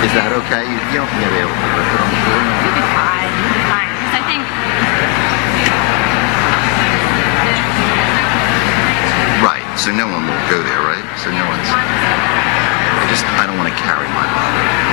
Is that okay? You don't think you'll be able to put it on the floor? You'll be fine. You'll be fine. Because I think... Right. So no one will go there, right? So no one's... I don't want to carry my body.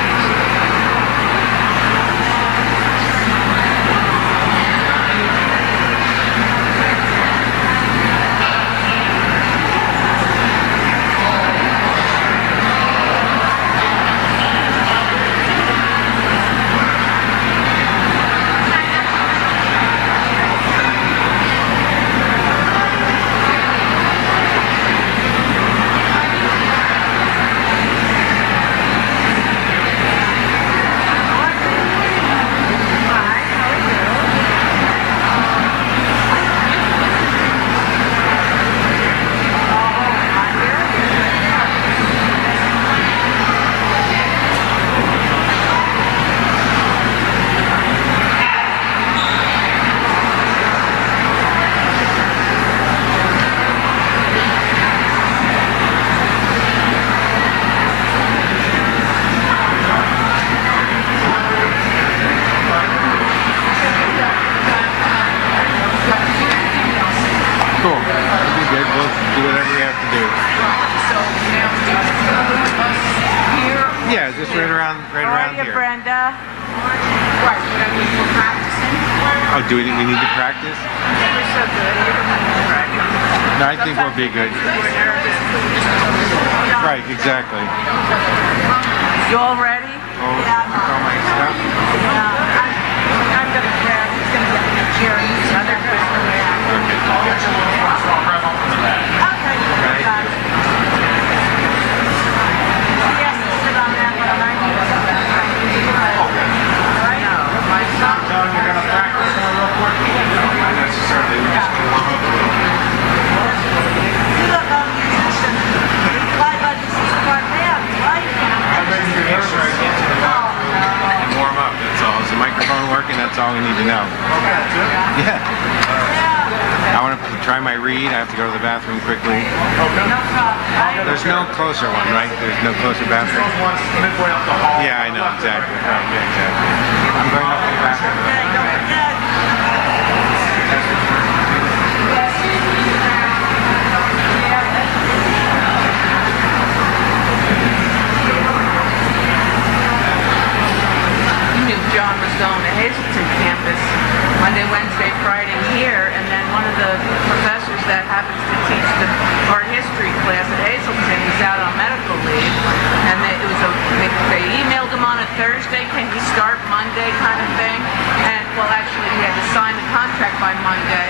Yeah, just right around here. Brenda. Right, but I mean, we're practicing. Oh, do we need to practice? We're so good. No, I think we'll be good. Right, exactly. You all ready? Oh, all my stuff. I'm going to grab. He's going to get me a chair. He's another good for me. That's all we need to know. Yeah. I want to try my read. I have to go to the bathroom quickly. There's no closer one, right? There's no closer bathroom. Yeah, I know, exactly. Right, yeah, exactly. I'm going up to the bathroom. John was going to Hazleton campus Monday, Wednesday, Friday here, and then one of the professors that happens to teach the art history class at Hazleton is out on medical leave, and they emailed him on a Thursday, can he start Monday kind of thing, and well actually he had to sign the contract by Monday,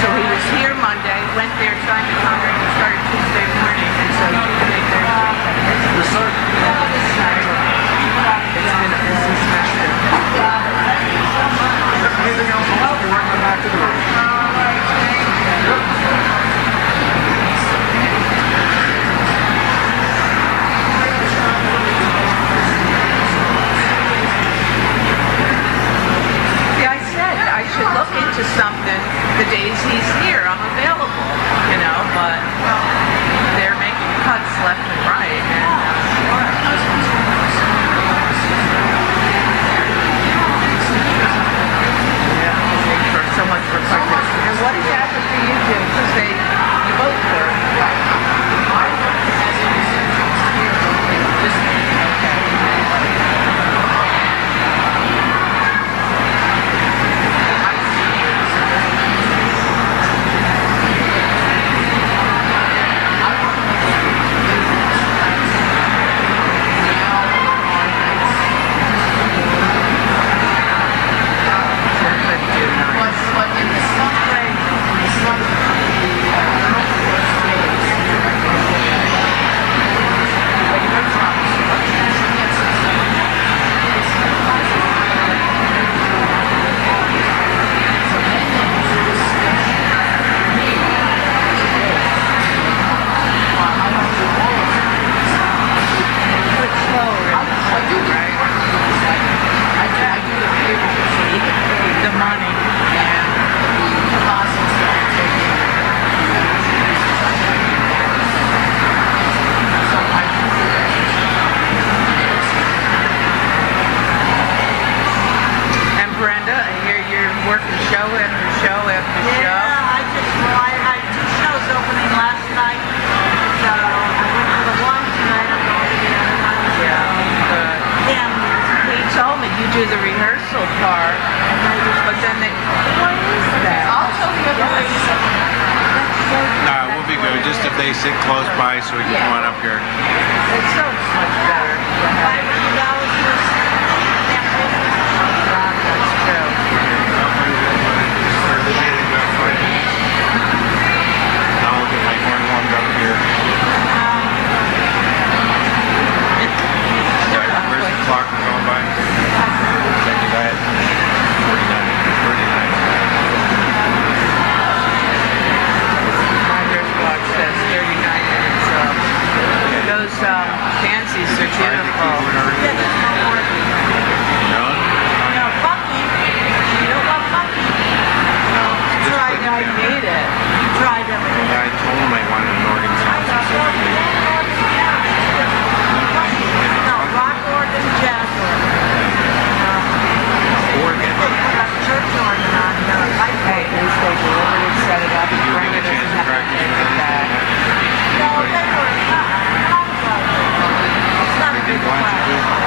so he was here Monday, went there, signed the contract, and started Tuesday morning, and so Tuesday, Thursday. It's been a busy semester. Anything else? We're working back to the room. See, I said I should look into something the days he's here. I'm available. you do the rehearsal part, but then they, what is that? I'll tell the other ladies. No, we'll be good. Just if they sit close by so we can come on up here. It's so much better. That's true. I'll get my horn warmed up here. Where's the clock going by? Because I had 39. My wristwatch says 39 minutes off. Those fancies are beautiful. No? No, Bucky. You don't love Bucky. No. Just Tried, put I it down. made it. You tried everything. I told him I wanted an organ sound specifically. No, rock organ, jazz organ. Organ. They put a church organ on the light Hey, bulb. they delivered it, set it up, Did you bring get it a in, chance to have to practice take with it back. No, they were not. It's not a big Why don't you do class.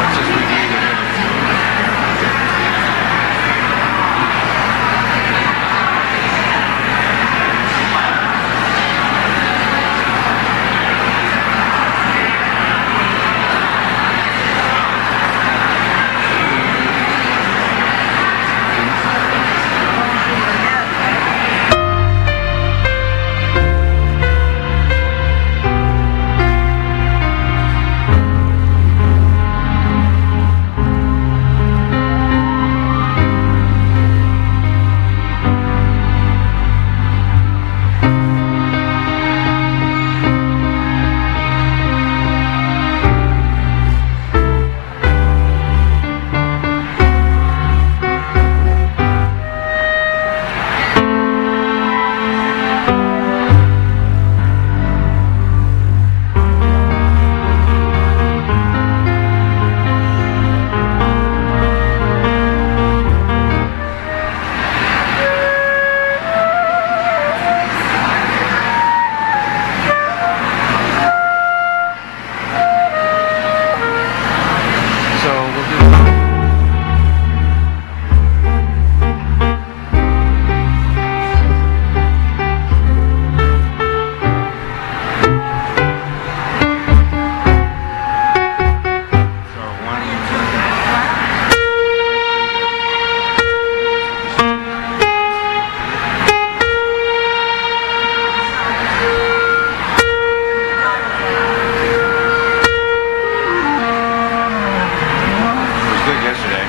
Let's just review the minutes. So we'll do. So one. It was good yesterday.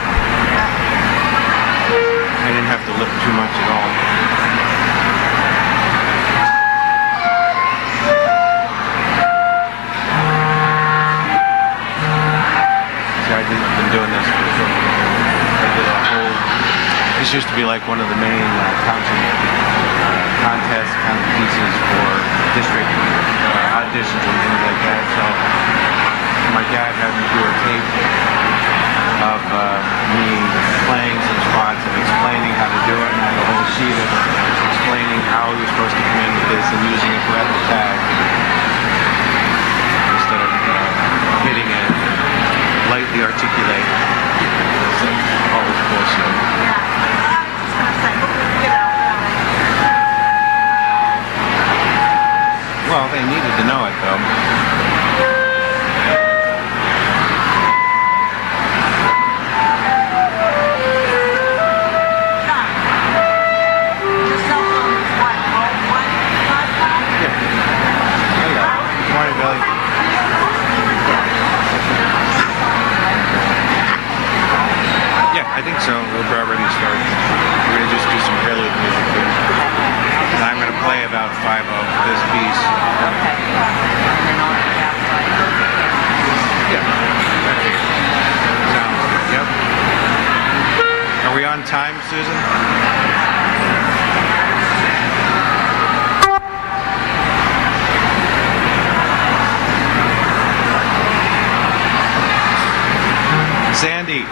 I didn't have to lift too much at all. See, I've been doing this for I did a whole. This used to be like one of the main counting contest kind of pieces for district auditions and things like that. So my dad had me do a tape of me playing some spots and explaining how to do it, and I had a whole sheet of explaining how he was supposed to come in with this and using a breath attack instead of hitting it, lightly articulate. It's always bullshit. Yeah. I was just gonna say, you know, Well, they needed to know it though. Susan? Sandy.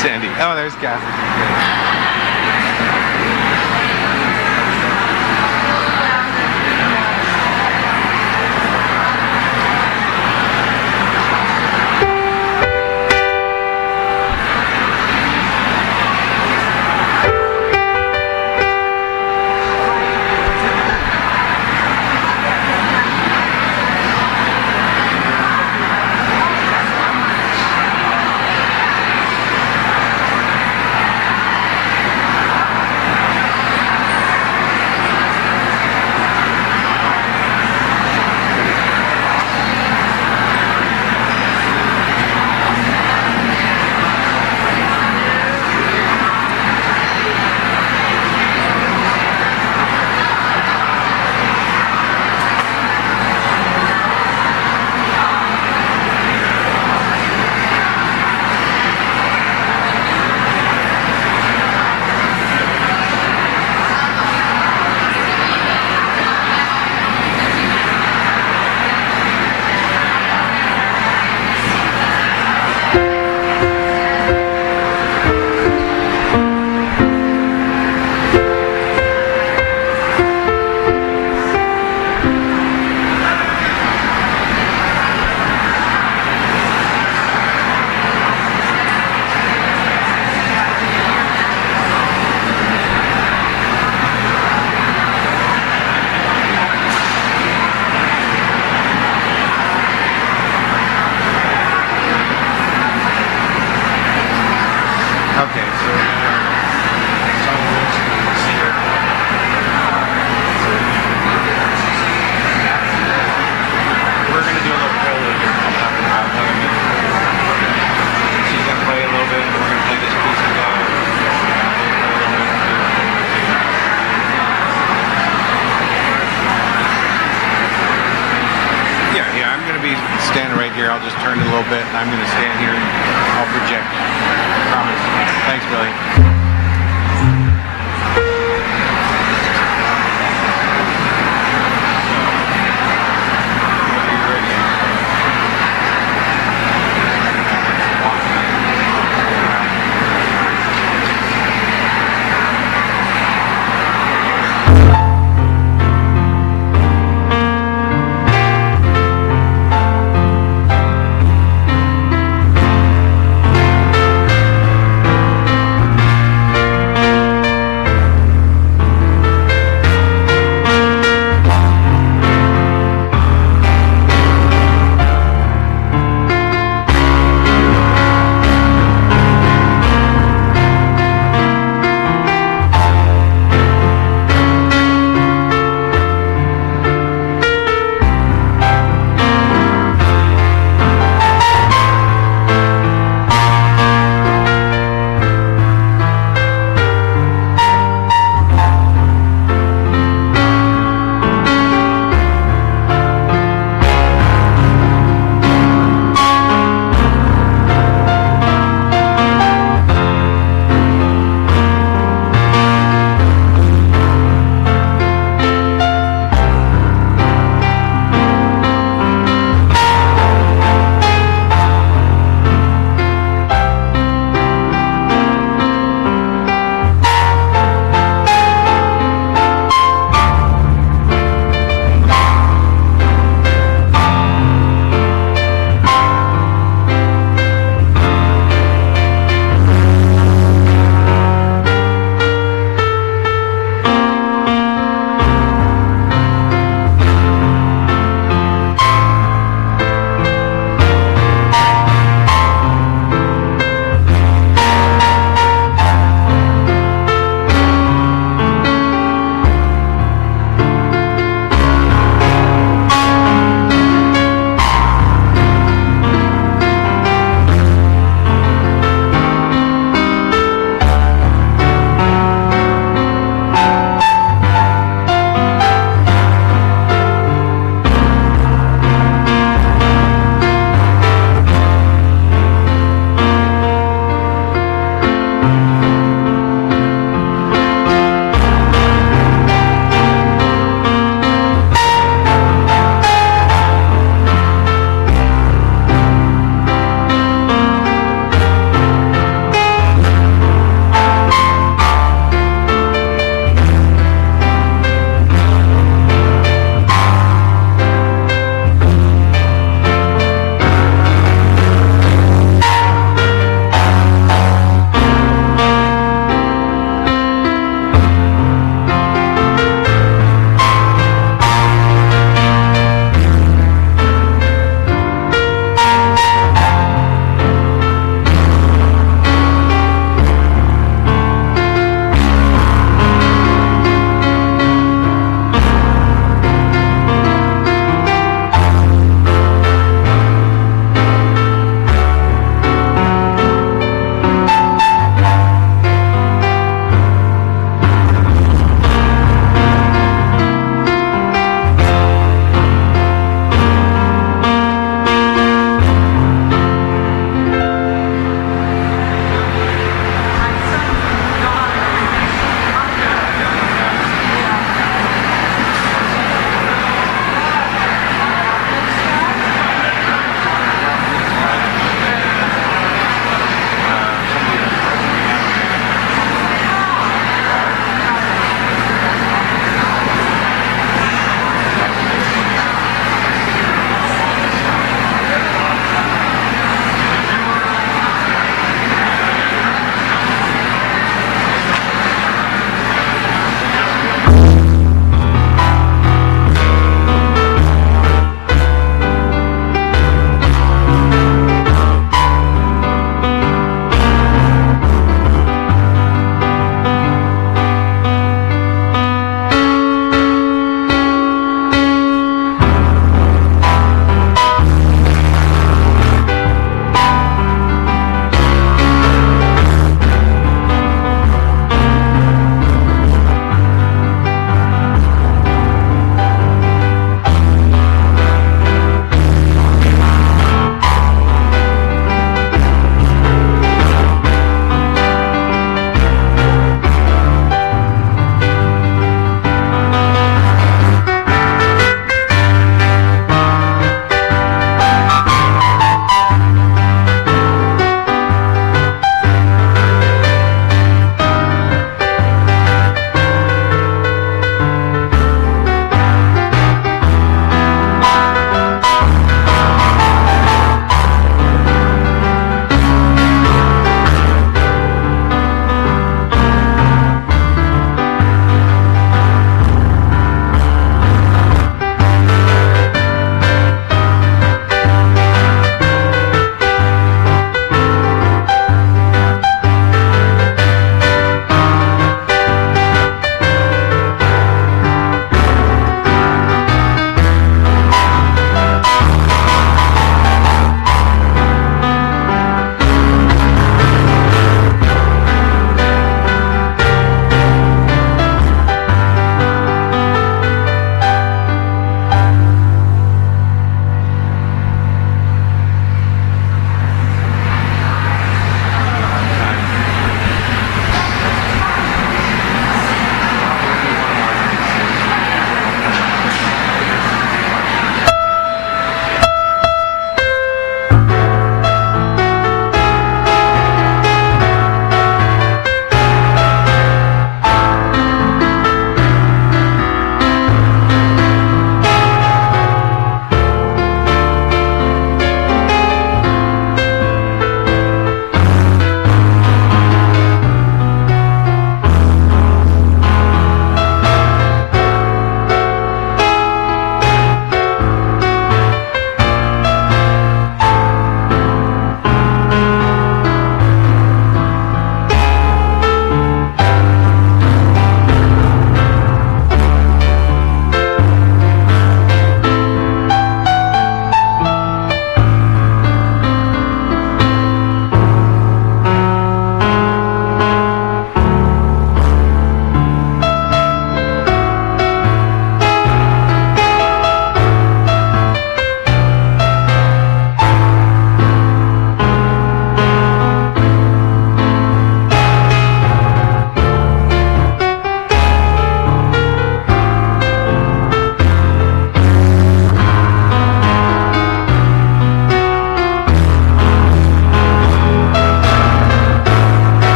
Sandy. Oh, there's Kathy. Standing right here, I'll just turn it a little bit and I'm going to stand here and I'll project. Promise. Thanks, Billy.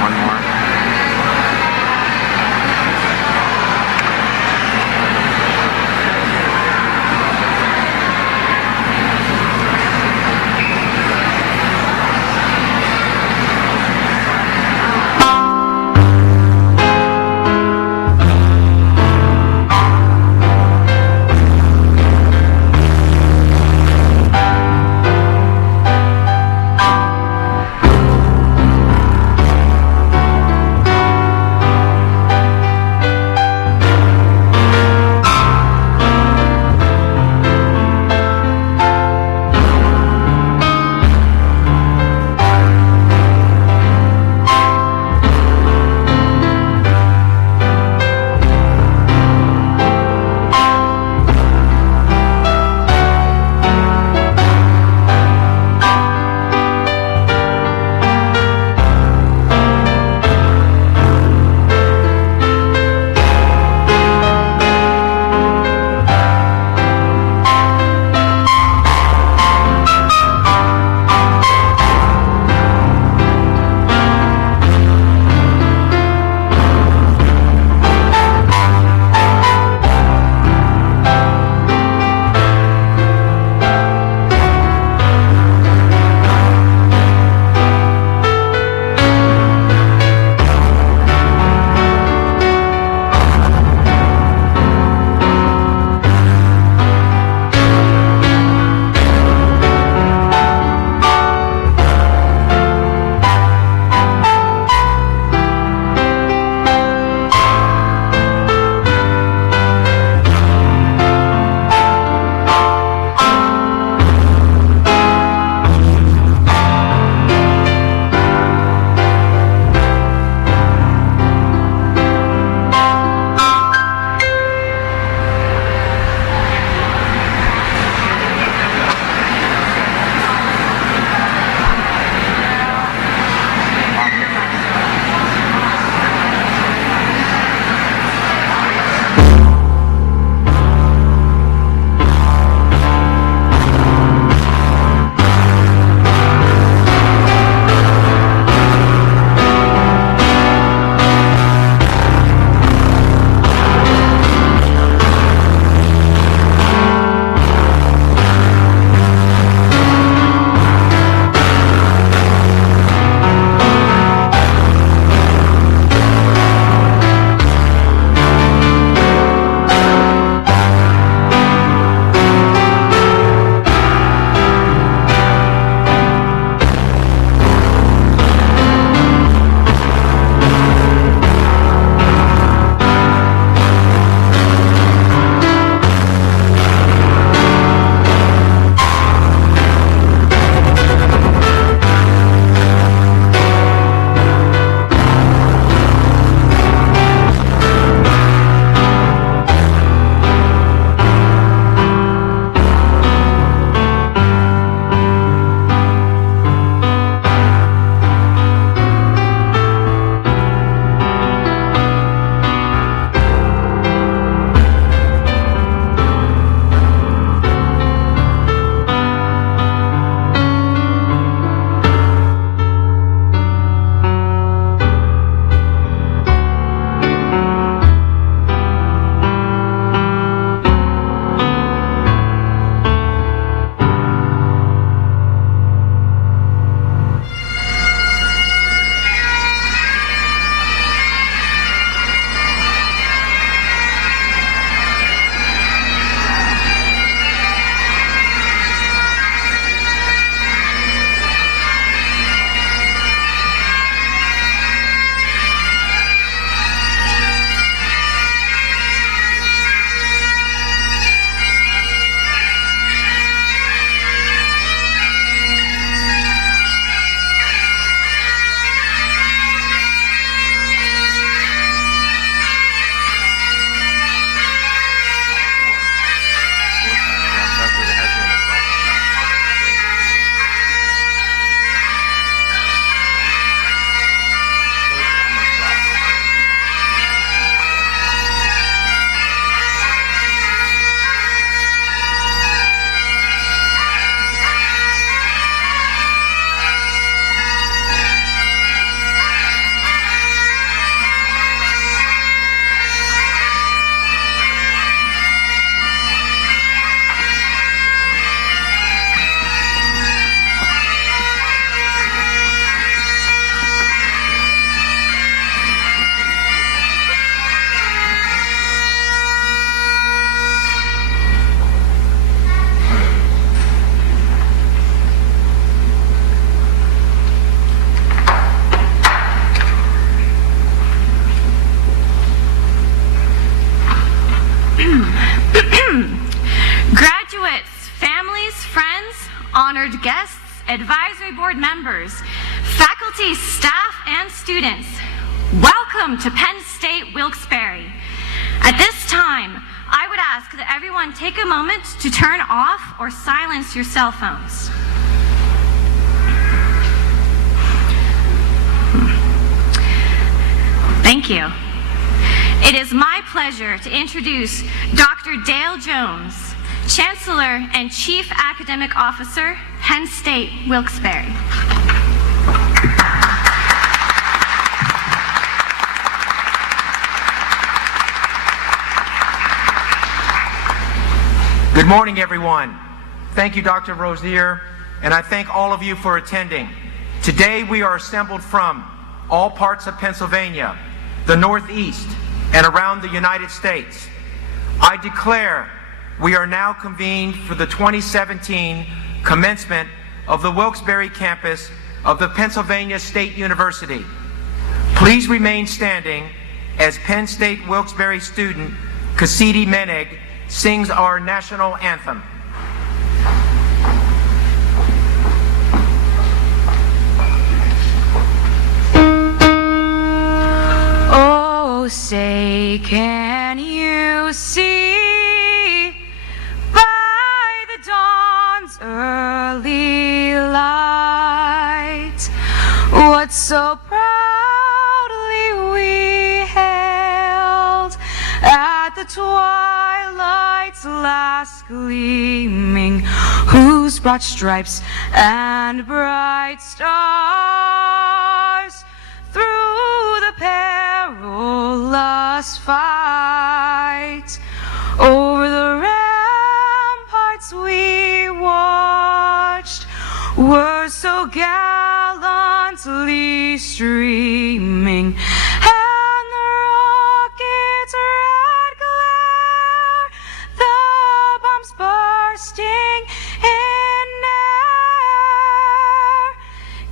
one more. advisory board members, faculty, staff, and students, welcome to Penn State Wilkes-Barre. At this time, I would ask that everyone take a moment to turn off or silence your cell phones. Thank you. It is my pleasure to introduce Dr. Dale Jones, Chancellor and Chief Academic Officer, Penn State Wilkes-Barre. Good morning, everyone. Thank you, Dr. Rosier, and I thank all of you for attending. Today we are assembled from all parts of Pennsylvania, the Northeast, and around the United States. I declare we are now convened for the 2017 commencement of the Wilkes-Barre campus of the Pennsylvania State University. Please remain standing as Penn State Wilkes-Barre student Cassidy Menig sings our national anthem. Oh, say, can you see by the dawn's early light what so proudly we hailed at the twilight's last gleaming, whose broad stripes and bright stars through the perilous fight over the ramparts we watched were so gallantly streaming, and the rocket's red glare, the bombs bursting in air,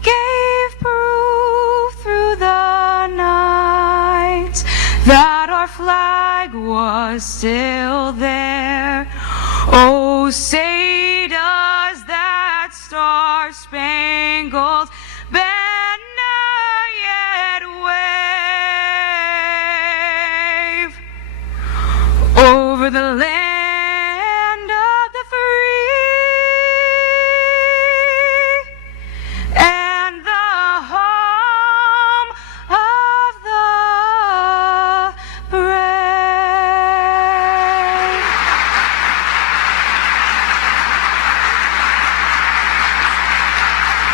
gave proof through the night that our flag was still there. Oh, say does that star-spangled banner yet wave over the land of the free and the home of the brave.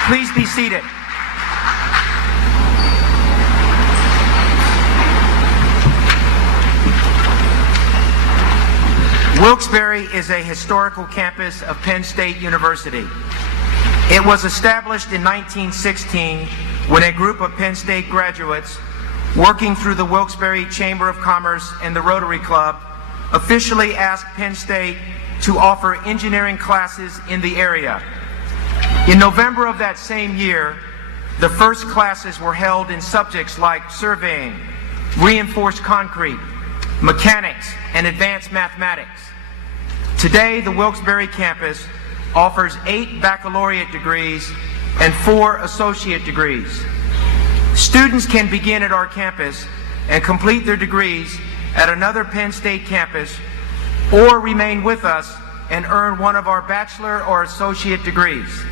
Please be seated. Wilkes-Barre is a historical campus of Penn State University. It was established in 1916 when a group of Penn State graduates, working through the Wilkes-Barre Chamber of Commerce and the Rotary Club, officially asked Penn State to offer engineering classes in the area. In November of that same year, the first classes were held in subjects like surveying, reinforced concrete, mechanics, and advanced mathematics. Today, the Wilkes-Barre campus offers 8 baccalaureate degrees and 4 associate degrees. Students can begin at our campus and complete their degrees at another Penn State campus, or remain with us and earn one of our bachelor or associate degrees.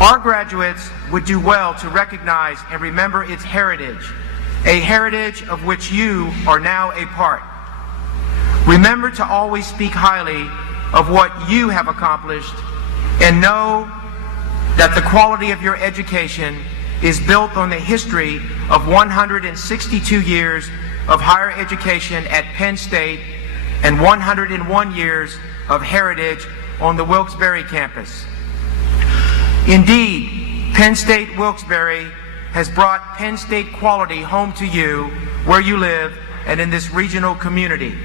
Our graduates would do well to recognize and remember its heritage, a heritage of which you are now a part. Remember to always speak highly of what you have accomplished, and know that the quality of your education is built on the history of 162 years of higher education at Penn State and 101 years of heritage on the Wilkes-Barre campus. Indeed, Penn State Wilkes-Barre has brought Penn State quality home to you where you live and in this regional community.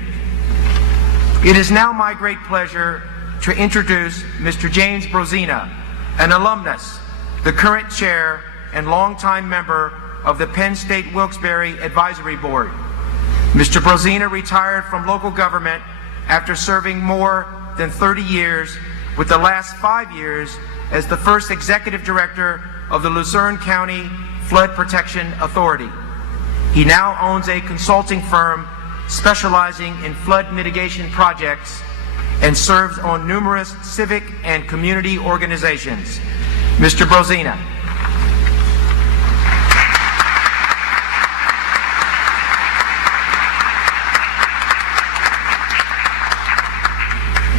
It is now my great pleasure to introduce Mr. James Brozina, an alumnus, the current chair and longtime member of the Penn State Wilkes-Barre Advisory Board. Mr. Brozina retired from local government after serving more than 30 years, with the last 5 years as the first Executive Director of the Luzerne County Flood Protection Authority. He now owns a consulting firm specializing in flood mitigation projects and serves on numerous civic and community organizations. Mr. Brosina.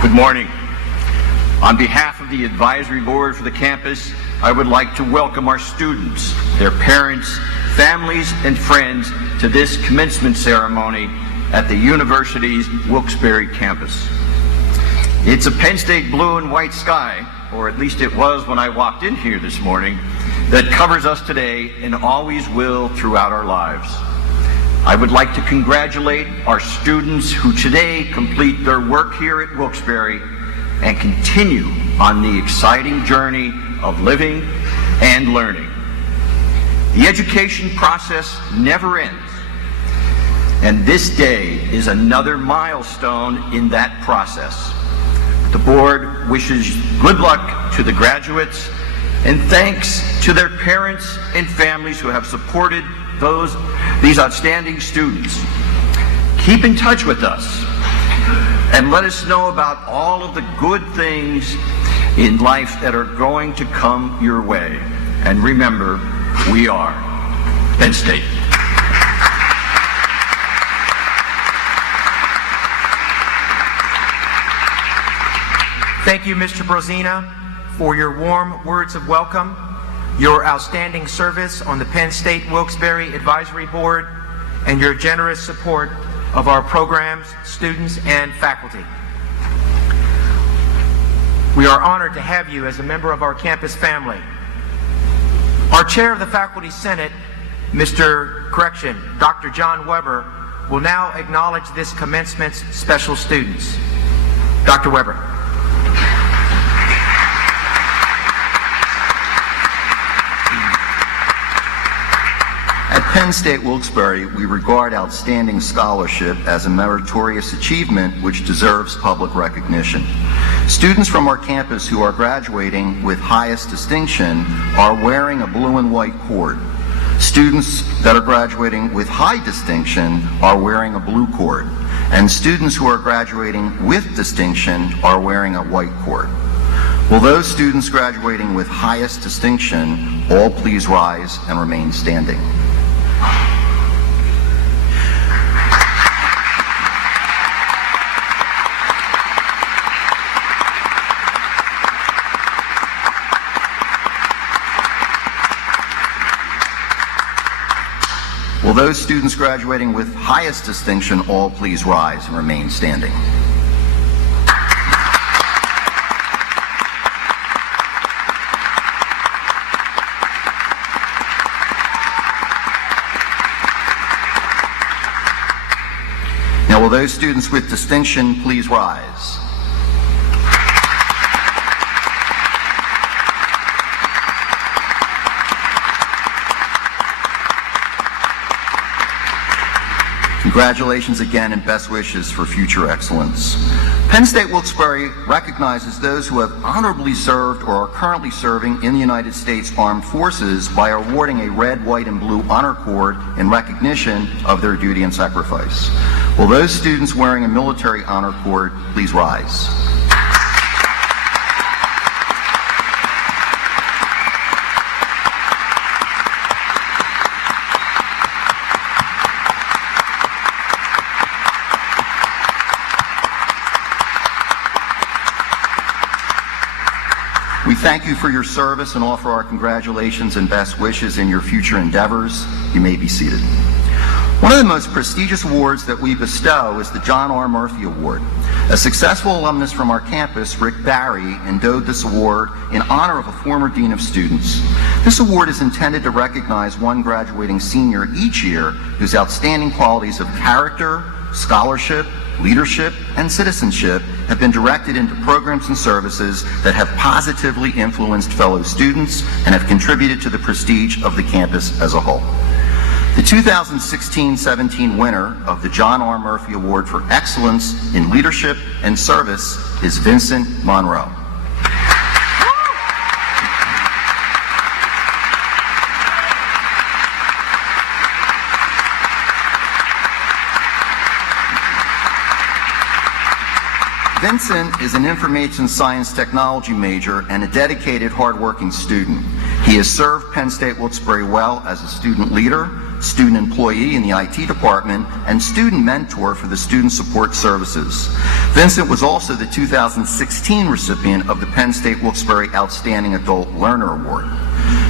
Good morning. On behalf of the advisory board for the campus, I would like to welcome our students, their parents, families, and friends to this commencement ceremony at the university's Wilkes-Barre campus. It's a Penn State blue and white sky, or at least it was when I walked in here this morning, that covers us today and always will throughout our lives. I would like to congratulate our students who today complete their work here at Wilkes-Barre and continue on the exciting journey of living and learning. The education process never ends, and this day is another milestone in that process. The board wishes good luck to the graduates and thanks to their parents and families who have supported these outstanding students. Keep in touch with us and let us know about all of the good things in life that are going to come your way. And remember, we are Penn State. Thank you, Mr. Brosina, for your warm words of welcome, your outstanding service on the Penn State Wilkes-Barre Advisory Board, and your generous support of our programs, students, and faculty. We are honored to have you as a member of our campus family. Our chair of the Faculty Senate, Dr. John Weber, will now acknowledge this commencement's special students. Dr. Weber. At Penn State Wilkes-Barre, we regard outstanding scholarship as a meritorious achievement which deserves public recognition. Students from our campus who are graduating with highest distinction are wearing a blue and white cord. Students that are graduating with high distinction are wearing a blue cord. And students who are graduating with distinction are wearing a white cord. Will those students graduating with highest distinction all please rise and remain standing? Will those students graduating with highest distinction all please rise and remain standing? Now, will those students with distinction please rise? Congratulations again and best wishes for future excellence. Penn State Wilkes-Barre recognizes those who have honorably served or are currently serving in the United States Armed Forces by awarding a red, white, and blue honor cord in recognition of their duty and sacrifice. Will those students wearing a military honor cord please rise? We thank you for your service and offer our congratulations and best wishes in your future endeavors. You may be seated. One of the most prestigious awards that we bestow is the John R. Murphy Award. A successful alumnus from our campus, Rick Barry, endowed this award in honor of a former dean of students. This award is intended to recognize one graduating senior each year whose outstanding qualities of character, scholarship, leadership, and citizenship have been directed into programs and services that have positively influenced fellow students and have contributed to the prestige of the campus as a whole. The 2016-17 winner of the John R. Murphy Award for Excellence in Leadership and Service is Vincent Monroe. Vincent is an information science technology major and a dedicated, hardworking student. He has served Penn State Wilkes-Barre well as a student leader, student employee in the IT department, and student mentor for the Student Support Services. Vincent was also the 2016 recipient of the Penn State Wilkes-Barre Outstanding Adult Learner Award.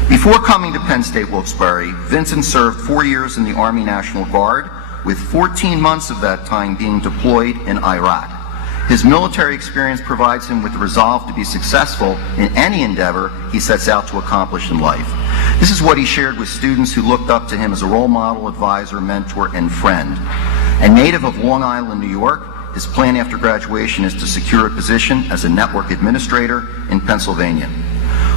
Before coming to Penn State Wilkes-Barre, Vincent served 4 years in the Army National Guard, with 14 months of that time being deployed in Iraq. His military experience provides him with the resolve to be successful in any endeavor he sets out to accomplish in life. This is what he shared with students who looked up to him as a role model, advisor, mentor, and friend. A native of Long Island, New York, his plan after graduation is to secure a position as a network administrator in Pennsylvania.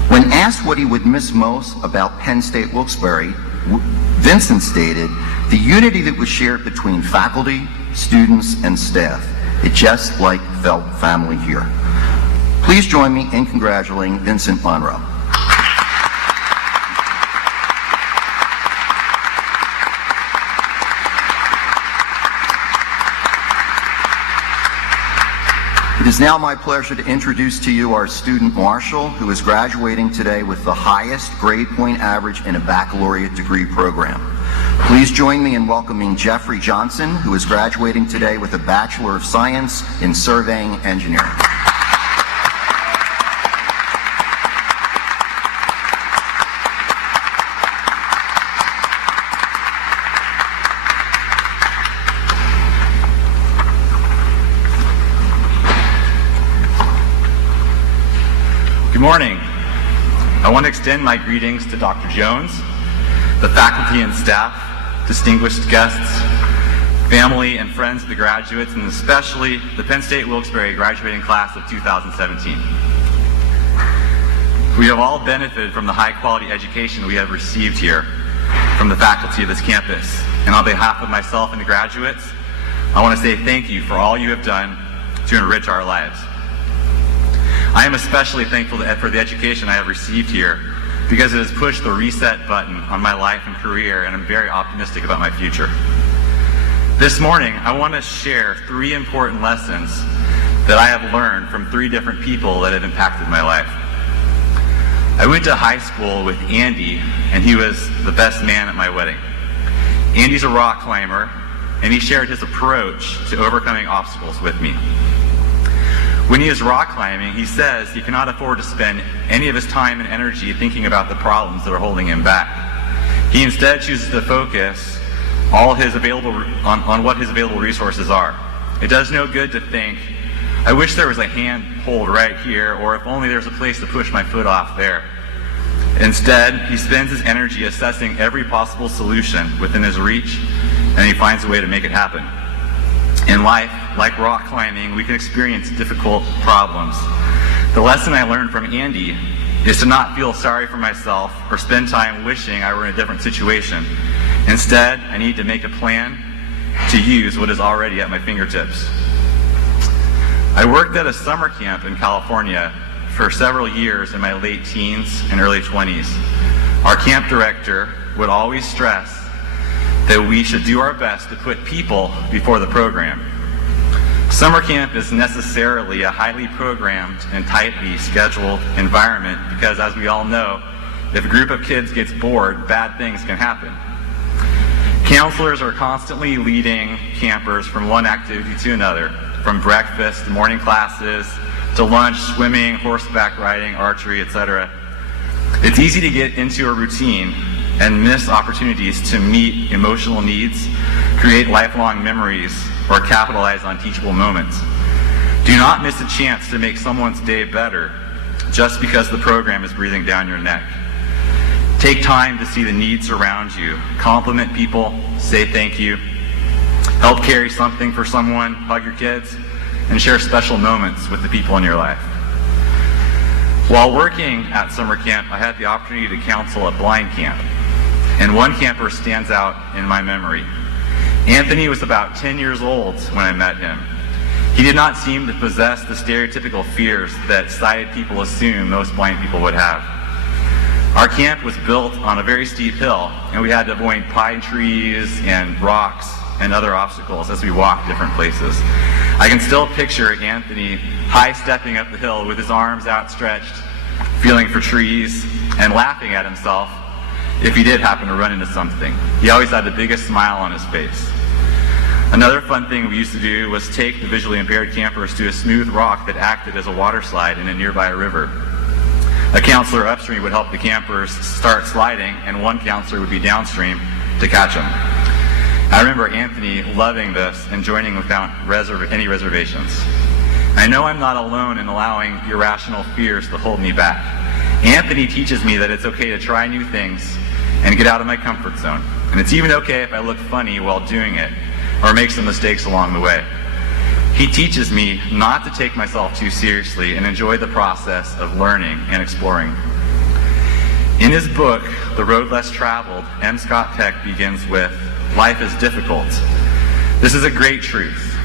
When asked what he would miss most about Penn State Wilkes-Barre, Vincent stated, "The unity that was shared between faculty, students, and staff. It just felt family here." Please join me in congratulating Vincent Monroe. It is now my pleasure to introduce to you our student marshal, who is graduating today with the highest grade point average in a baccalaureate degree program. Please join me in welcoming Jeffrey Johnson, who is graduating today with a Bachelor of Science in Surveying Engineering. Good morning. I want to extend my greetings to Dr. Jones, the faculty and staff, distinguished guests, family and friends of the graduates, and especially the Penn State Wilkes-Barre graduating class of 2017. We have all benefited from the high-quality education we have received here from the faculty of this campus. And on behalf of myself and the graduates, I want to say thank you for all you have done to enrich our lives. I am especially thankful for the education I have received here because it has pushed the reset button on my life and career, and I'm very optimistic about my future. This morning, I want to share 3 important lessons that I have learned from 3 different people that have impacted my life. I went to high school with Andy, and he was the best man at my wedding. Andy's a rock climber, and he shared his approach to overcoming obstacles with me. When he is rock climbing, he says he cannot afford to spend any of his time and energy thinking about the problems that are holding him back. He instead chooses to focus all his on what his available resources are. It does no good to think, I wish there was a handhold right here, or if only there's a place to push my foot off there. Instead, he spends his energy assessing every possible solution within his reach, and he finds a way to make it happen. In life, like rock climbing, we can experience difficult problems. The lesson I learned from Andy is to not feel sorry for myself or spend time wishing I were in a different situation. Instead, I need to make a plan to use what is already at my fingertips. I worked at a summer camp in California for several years in my late teens and early 20s. Our camp director would always stress that we should do our best to put people before the program. Summer camp is necessarily a highly programmed and tightly scheduled environment because, as we all know, if a group of kids gets bored, bad things can happen. Counselors are constantly leading campers from one activity to another, from breakfast to morning classes to lunch, swimming, horseback riding, archery, etc. It's easy to get into a routine and miss opportunities to meet emotional needs, create lifelong memories, or capitalize on teachable moments. Do not miss a chance to make someone's day better just because the program is breathing down your neck. Take time to see the needs around you. Compliment people, say thank you, help carry something for someone, hug your kids, and share special moments with the people in your life. While working at summer camp, I had the opportunity to counsel at blind camp, and one camper stands out in my memory. Anthony was about 10 years old when I met him. He did not seem to possess the stereotypical fears that sighted people assume most blind people would have. Our camp was built on a very steep hill, and we had to avoid pine trees and rocks and other obstacles as we walked different places. I can still picture Anthony high-stepping up the hill with his arms outstretched, feeling for trees, and laughing at himself if he did happen to run into something. He always had the biggest smile on his face. Another fun thing we used to do was take the visually impaired campers to a smooth rock that acted as a water slide in a nearby river. A counselor upstream would help the campers start sliding, and one counselor would be downstream to catch them. I remember Anthony loving this and joining without any reservations. I know I'm not alone in allowing irrational fears to hold me back. Anthony teaches me that it's okay to try new things and get out of my comfort zone. And it's even okay if I look funny while doing it or make some mistakes along the way. He teaches me not to take myself too seriously and enjoy the process of learning and exploring. In his book, The Road Less Traveled, M. Scott Peck begins with, "Life is difficult." This is a great truth,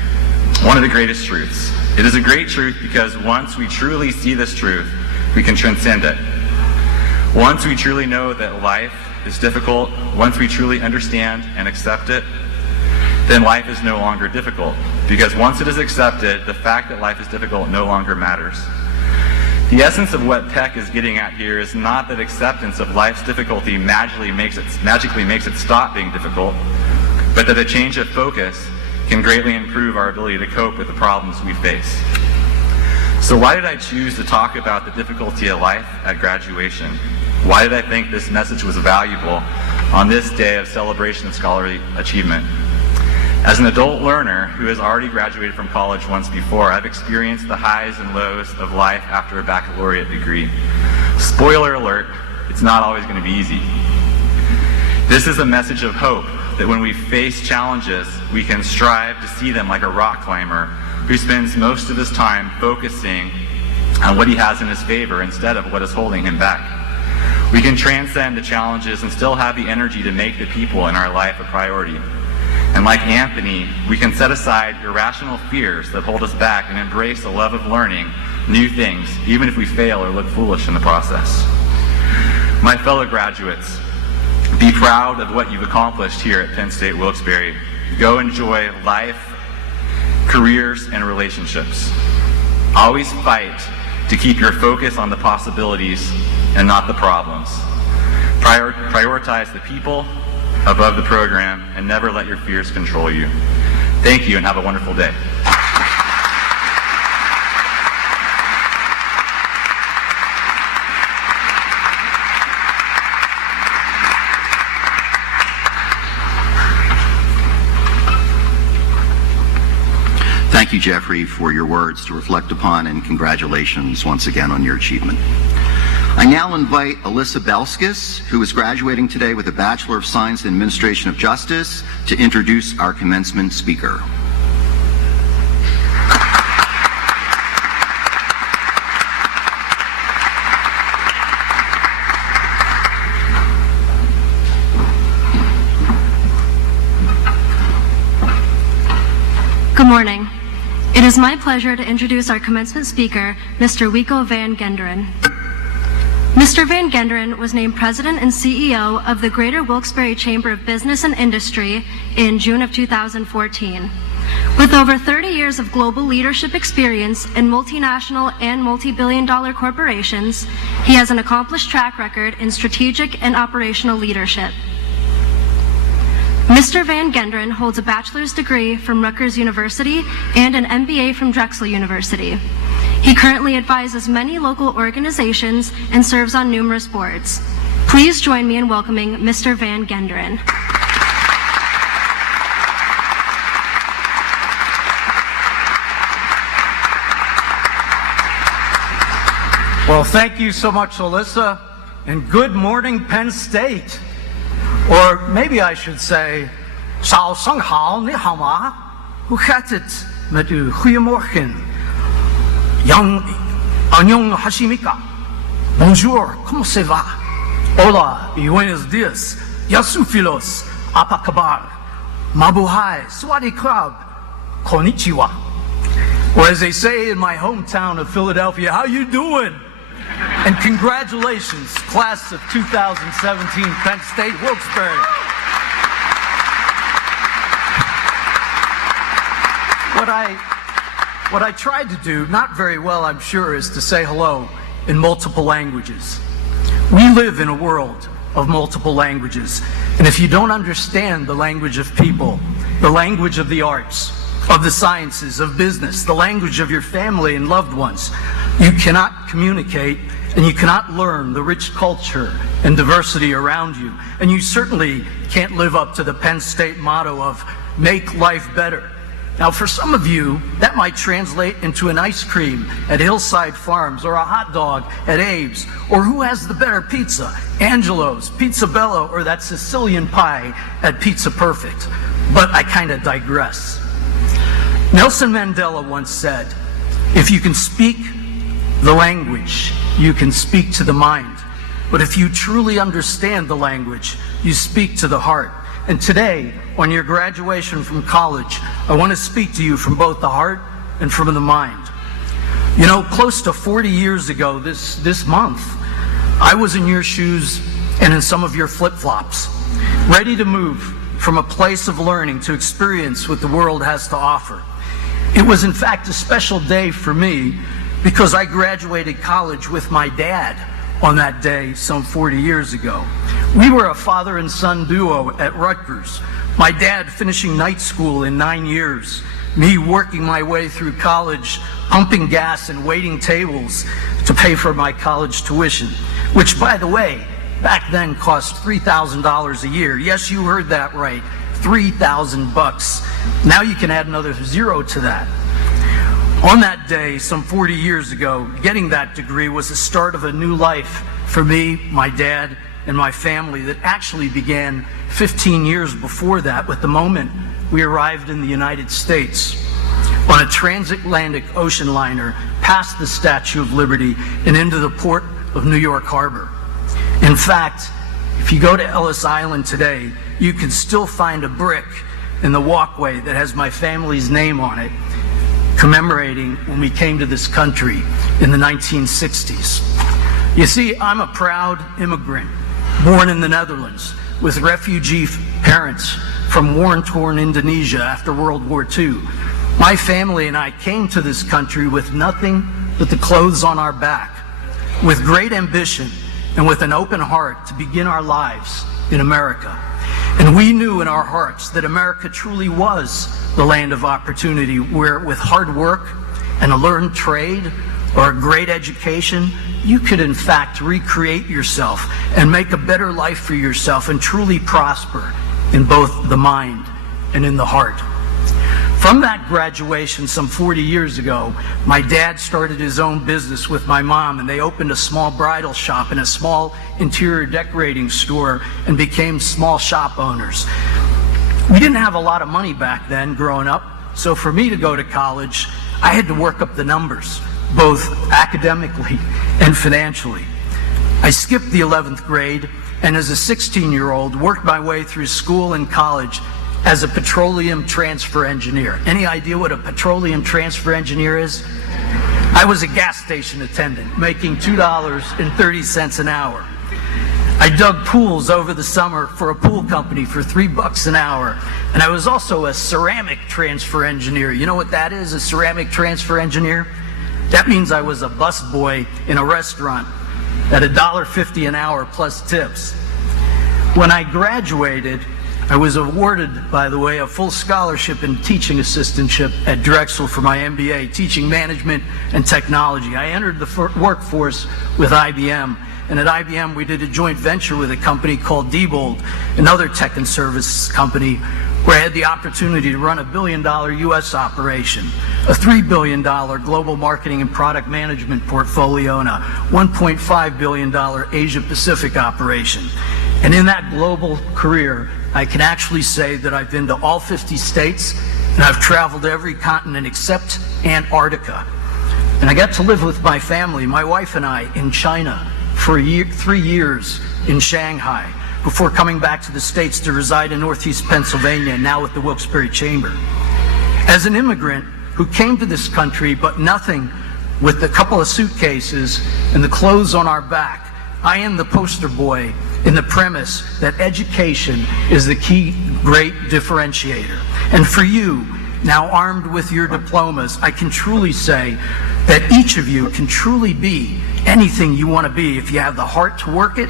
one of the greatest truths. It is a great truth because once we truly see this truth, we can transcend it. Once we truly know that life is difficult, once we truly understand and accept it, then life is no longer difficult. Because once it is accepted, the fact that life is difficult no longer matters. The essence of what Peck is getting at here is not that acceptance of life's difficulty magically makes it stop being difficult, but that a change of focus can greatly improve our ability to cope with the problems we face. So why did I choose to talk about the difficulty of life at graduation? Why did I think this message was valuable on this day of celebration of scholarly achievement? As an adult learner who has already graduated from college once before, I've experienced the highs and lows of life after a baccalaureate degree. Spoiler alert, it's not always going to be easy. This is a message of hope that when we face challenges, we can strive to see them like a rock climber who spends most of his time focusing on what he has in his favor instead of what is holding him back. We can transcend the challenges and still have the energy to make the people in our life a priority. And like Anthony, we can set aside irrational fears that hold us back and embrace a love of learning new things, even if we fail or look foolish in the process. My fellow graduates, be proud of what you've accomplished here at Penn State Wilkes-Barre. Go enjoy life, careers, and relationships. Always fight to keep your focus on the possibilities and not the problems. Prioritize the people above the program and never let your fears control you. Thank you and have a wonderful day. Thank you, Jeffrey, for your words to reflect upon, and congratulations once again on your achievement. I now invite Alyssa Belskis, who is graduating today with a Bachelor of Science in Administration of Justice, to introduce our commencement speaker. Good morning. It is my pleasure to introduce our commencement speaker, Mr. Wico van Genderen. Mr. Van Genderen was named President and CEO of the Greater Wilkes-Barre Chamber of Business and Industry in June of 2014. With over 30 years of global leadership experience in multinational and multi-billion-dollar corporations, he has an accomplished track record in strategic and operational leadership. Mr. Van Genderen holds a bachelor's degree from Rutgers University and an MBA from Drexel University. He currently advises many local organizations and serves on numerous boards. Please join me in welcoming Mr. Van Genderen. Well, thank you so much, Alyssa, and good morning, Penn State. Or maybe I should say, 早上好, ni hao ma? Hoe gaat het met u? Goedemorgen. Annyeong hashimika. Bonjour, comment ça va? Hola, y buenos días. Yasufilos, apakabar. Mabuhay, swati krab. Konnichiwa. Or as they say in my hometown of Philadelphia, how you doing? And congratulations, class of 2017, Penn State Wilkes-Barre. What I tried to do, not very well I'm sure, is to say hello in multiple languages. We live in a world of multiple languages, and if you don't understand the language of people, the language of the arts, of the sciences, of business, the language of your family and loved ones, you cannot communicate and you cannot learn the rich culture and diversity around you. And you certainly can't live up to the Penn State motto of make life better. Now, for some of you, that might translate into an ice cream at Hillside Farms, or a hot dog at Abe's, or who has the better pizza, Angelo's, Pizza Bella, or that Sicilian pie at Pizza Perfect. But I kind of digress. Nelson Mandela once said, if you can speak the language, you can speak to the mind. But if you truly understand the language, you speak to the heart. And today, on your graduation from college, I want to speak to you from both the heart and from the mind. You know, close to 40 years ago this month, I was in your shoes and in some of your flip-flops, ready to move from a place of learning to experience what the world has to offer. It was in fact a special day for me because I graduated college with my dad on that day some 40 years ago. We were a father and son duo at Rutgers. My dad finishing night school in 9 years, me working my way through college, pumping gas and waiting tables to pay for my college tuition, which, by the way, back then cost $3,000 a year. Yes, you heard that right, $3,000. Now you can add another zero to that. On that day, some 40 years ago, getting that degree was the start of a new life for me, my dad, and my family that actually began 15 years before that with the moment we arrived in the United States on a transatlantic ocean liner past the Statue of Liberty and into the port of New York Harbor. In fact, if you go to Ellis Island today, you can still find a brick in the walkway that has my family's name on it, commemorating when we came to this country in the 1960s. You see, I'm a proud immigrant, born in the Netherlands, with refugee parents from war-torn Indonesia after World War II. My family and I came to this country with nothing but the clothes on our back, with great ambition and with an open heart to begin our lives in America. And we knew in our hearts that America truly was the land of opportunity, where with hard work and a learned trade or a great education, you could in fact recreate yourself and make a better life for yourself and truly prosper in both the mind and in the heart. From that graduation some 40 years ago, my dad started his own business with my mom, and they opened a small bridal shop and a small interior decorating store and became small shop owners. We didn't have a lot of money back then growing up, so for me to go to college, I had to work up the numbers, both academically and financially. I skipped the 11th grade, and as a 16-year-old, worked my way through school and college as a petroleum transfer engineer. Any idea what a petroleum transfer engineer is? I was a gas station attendant, making $2.30 an hour. I dug pools over the summer for a pool company for $3 an hour. And I was also a ceramic transfer engineer. You know what that is, a ceramic transfer engineer? That means I was a busboy in a restaurant at $1.50 an hour plus tips. When I graduated, I was awarded, by the way, a full scholarship and teaching assistantship at Drexel for my MBA, teaching management and technology. I entered the workforce with IBM, and at IBM we did a joint venture with a company called Diebold, another tech and services company, where I had the opportunity to run a $1 billion U.S. operation, a $3 billion global marketing and product management portfolio, and a $1.5 billion Asia-Pacific operation. And in that global career, I can actually say that I've been to all 50 states, and I've traveled to every continent except Antarctica. And I got to live with my family, my wife and I, in China for 3 years in Shanghai, before coming back to the States to reside in Northeast Pennsylvania, and now with the Wilkes-Barre Chamber. As an immigrant who came to this country, but nothing with a couple of suitcases and the clothes on our back, I am the poster boy in the premise that education is the key great differentiator. And for you, now armed with your diplomas, I can truly say that each of you can truly be anything you want to be if you have the heart to work it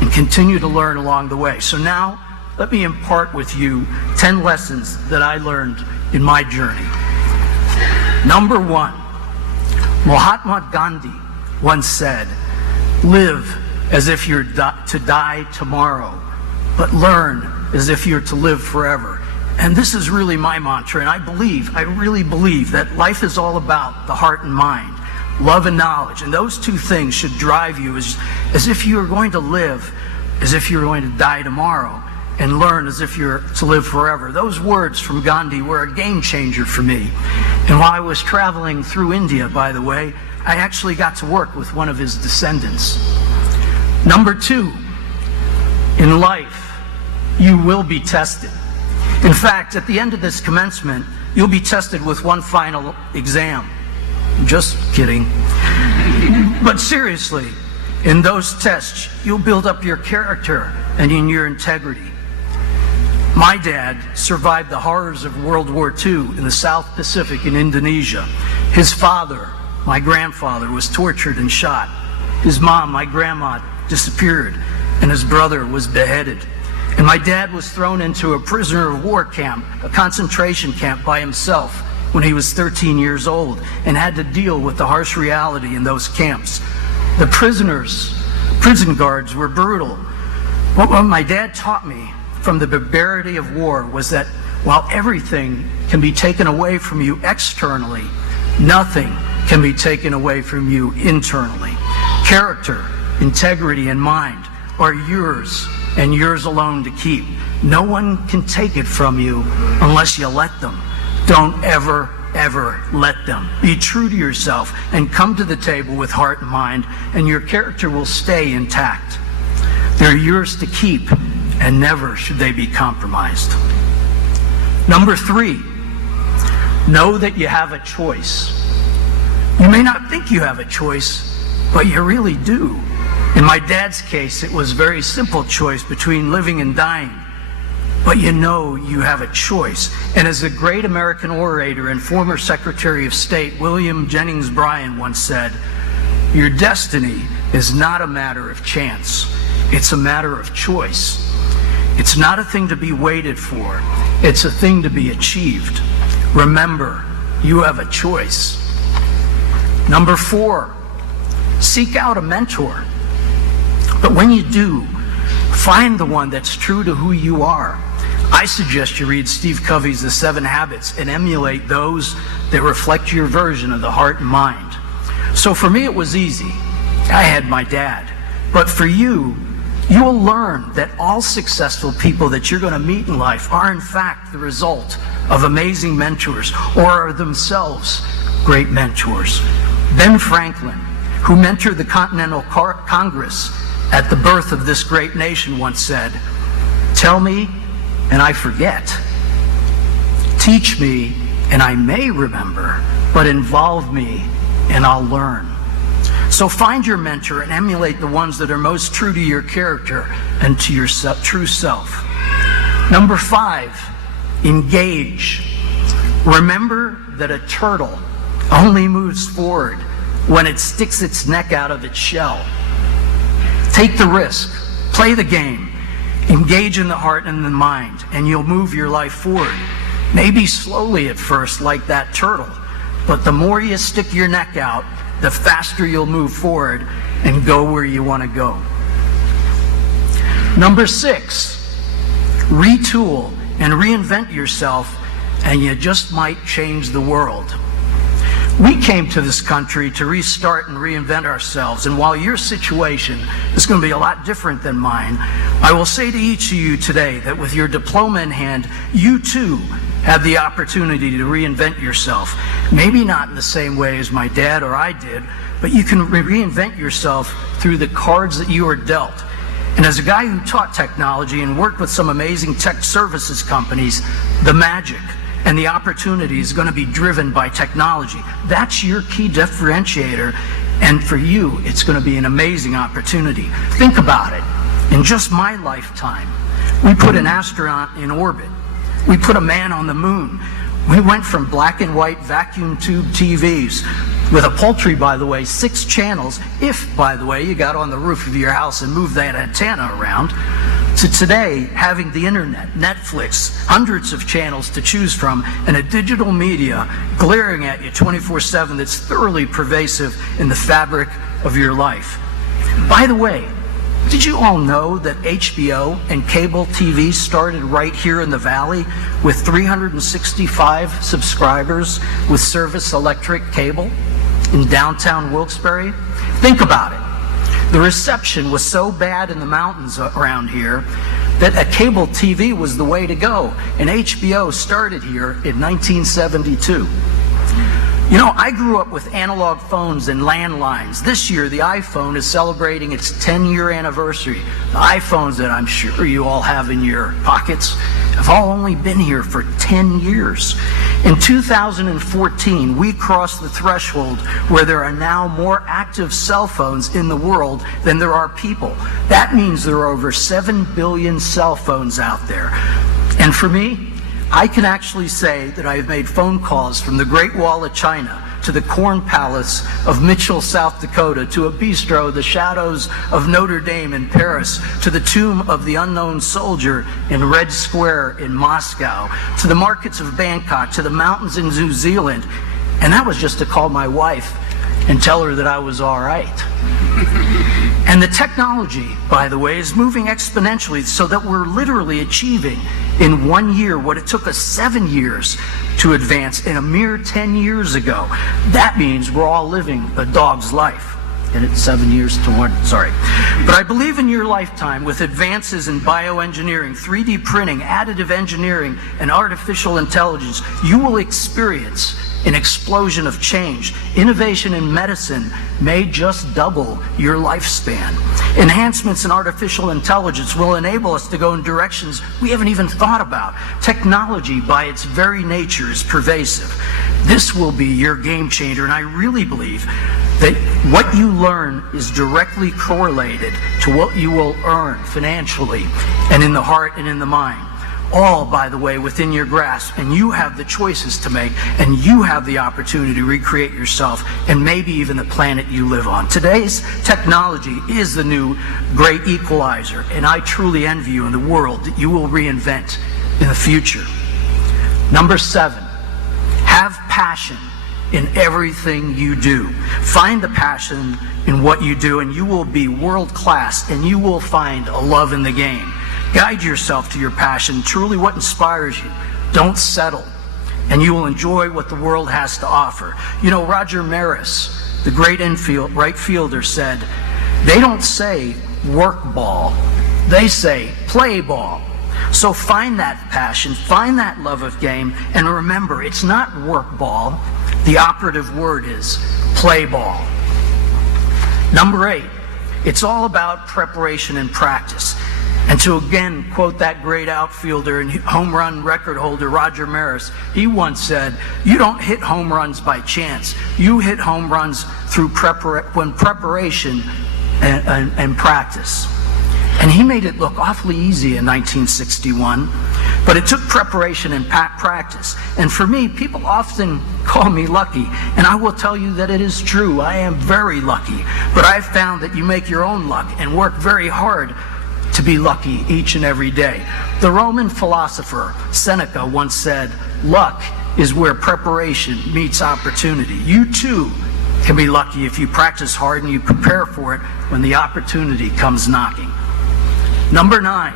and continue to learn along the way. So now, let me impart with you 10 lessons that I learned in my journey. Number 1, Mahatma Gandhi once said, "Live as if you're to die tomorrow, but learn as if you're to live forever." And this is really my mantra, and I really believe that life is all about the heart and mind, love and knowledge, and those two things should drive you as if you are going to live as if you're going to die tomorrow, and learn as if you're to live forever. Those words from Gandhi were a game changer for me. And while I was traveling through India, by the way, I actually got to work with one of his descendants. Number 2, in life, you will be tested. In fact, at the end of this commencement, you'll be tested with one final exam. Just kidding. But seriously, in those tests, you'll build up your character and in your integrity. My dad survived the horrors of World War II in the South Pacific in Indonesia. His father, my grandfather, was tortured and shot. His mom, my grandma, disappeared, and his brother was beheaded. And my dad was thrown into a prisoner of war camp, a concentration camp by himself when he was 13 years old, and had to deal with the harsh reality in those camps. The prison guards were brutal. What my dad taught me from the barbarity of war was that while everything can be taken away from you externally, nothing can be taken away from you internally. Character, integrity, and mind are yours and yours alone to keep. No one can take it from you unless you let them. Don't ever let them. Be true to yourself and come to the table with heart and mind, and your character will stay intact. They're yours to keep, and never should they be compromised. Number 3, know that you have a choice. You may not think you have a choice, but you really do. In my dad's case, it was a very simple choice between living and dying. But you know you have a choice. And as a great American orator and former Secretary of State, William Jennings Bryan, once said, "Your destiny is not a matter of chance. It's a matter of choice. It's not a thing to be waited for. It's a thing to be achieved. Remember, you have a choice." Number 4, seek out a mentor. But when you do, find the one that's true to who you are. I suggest you read Steve Covey's The 7 Habits and emulate those that reflect your version of the heart and mind. So for me, it was easy. I had my dad. But for you, you will learn that all successful people that you're going to meet in life are in fact the result of amazing mentors, or are themselves great mentors. Ben Franklin, who mentored the Continental Congress at the birth of this great nation, once said, "Tell me and I forget. Teach me and I may remember, but involve me and I'll learn." So find your mentor and emulate the ones that are most true to your character and to your true self. Number 5, engage. Remember that a turtle only moves forward when it sticks its neck out of its shell. Take the risk, play the game, engage in the heart and the mind, and you'll move your life forward. Maybe slowly at first, like that turtle, but the more you stick your neck out, the faster you'll move forward and go where you want to go. Number 6, retool and reinvent yourself, and you just might change the world. We came to this country to restart and reinvent ourselves, and while your situation is going to be a lot different than mine, I will say to each of you today that with your diploma in hand, you too have the opportunity to reinvent yourself. Maybe not in the same way as my dad or I did, but you can reinvent yourself through the cards that you are dealt. And as a guy who taught technology and worked with some amazing tech services companies, the magic and the opportunity is going to be driven by technology. That's your key differentiator, and for you, it's going to be an amazing opportunity. Think about it. In just my lifetime, we put an astronaut in orbit. We put a man on the moon. We went from black and white vacuum tube TVs with a paltry, by the way, 6 channels, if, by the way, you got on the roof of your house and moved that antenna around, to today having the internet, Netflix, hundreds of channels to choose from, and a digital media glaring at you 24/7 that's thoroughly pervasive in the fabric of your life. By the way, did you all know that HBO and cable TV started right here in the Valley with 365 subscribers with Service Electric Cable in downtown Wilkes-Barre? Think about it. The reception was so bad in the mountains around here that a cable TV was the way to go, and HBO started here in 1972. You know, I grew up with analog phones and landlines. This year, the iPhone is celebrating its 10-year anniversary. The iPhones that I'm sure you all have in your pockets have all only been here for 10 years. In 2014, we crossed the threshold where there are now more active cell phones in the world than there are people. That means there are over 7 billion cell phones out there. And for me, I can actually say that I have made phone calls from the Great Wall of China to the Corn Palace of Mitchell, South Dakota, to a bistro, the shadows of Notre Dame in Paris, to the tomb of the unknown soldier in Red Square in Moscow, to the markets of Bangkok, to the mountains in New Zealand. And that was just to call my wife and tell her that I was all right. And the technology, by the way, is moving exponentially so that we're literally achieving in 1 year what it took us 7 years to advance in a mere 10 years ago. That means we're all living a dog's life. And it's 7 years to 1, sorry. But I believe in your lifetime, with advances in bioengineering, 3D printing, additive engineering, and artificial intelligence, you will experience an explosion of change. Innovation in medicine may just double your lifespan. Enhancements in artificial intelligence will enable us to go in directions we haven't even thought about. Technology, by its very nature, is pervasive. This will be your game changer, and I really believe that what you learn is directly correlated to what you will earn financially and in the heart and in the mind. All, by the way, within your grasp, and you have the choices to make, and you have the opportunity to recreate yourself and maybe even the planet you live on. Today's technology is the new great equalizer, and I truly envy you in the world that you will reinvent in the future. Number 7, have passion in everything you do. Find the passion in what you do, and you will be world class, and you will find a love in the game. Guide yourself to your passion, truly what inspires you. Don't settle, and you will enjoy what the world has to offer. You know, Roger Maris, the great right fielder, said, they don't say work ball, they say play ball. So find that passion, find that love of game, and remember, it's not work ball. The operative word is play ball. Number 8, it's all about preparation and practice. And to again quote that great outfielder and home run record holder Roger Maris, he once said, you don't hit home runs by chance. You hit home runs through preparation and practice. And he made it look awfully easy in 1961, but it took preparation and practice. And for me, people often call me lucky, and I will tell you that it is true. I am very lucky, but I've found that you make your own luck and work very hard to be lucky each and every day. The Roman philosopher Seneca once said, luck is where preparation meets opportunity. You too can be lucky if you practice hard and you prepare for it when the opportunity comes knocking. Number 9,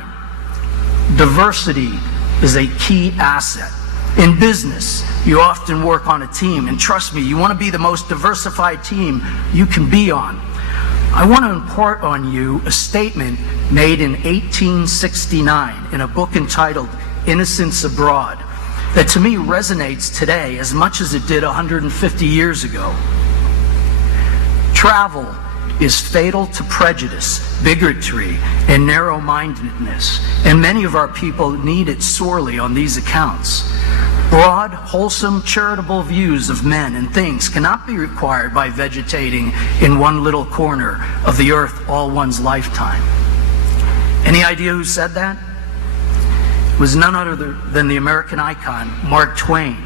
diversity is a key asset. In business, you often work on a team, and trust me, you want to be the most diversified team you can be on. I want to impart on you a statement made in 1869 in a book entitled Innocents Abroad that to me resonates today as much as it did 150 years ago. Travel is fatal to prejudice, bigotry, and narrow-mindedness, and many of our people need it sorely on these accounts. Broad, wholesome, charitable views of men and things cannot be required by vegetating in one little corner of the earth all one's lifetime. Any idea who said that? It was none other than the American icon, Mark Twain.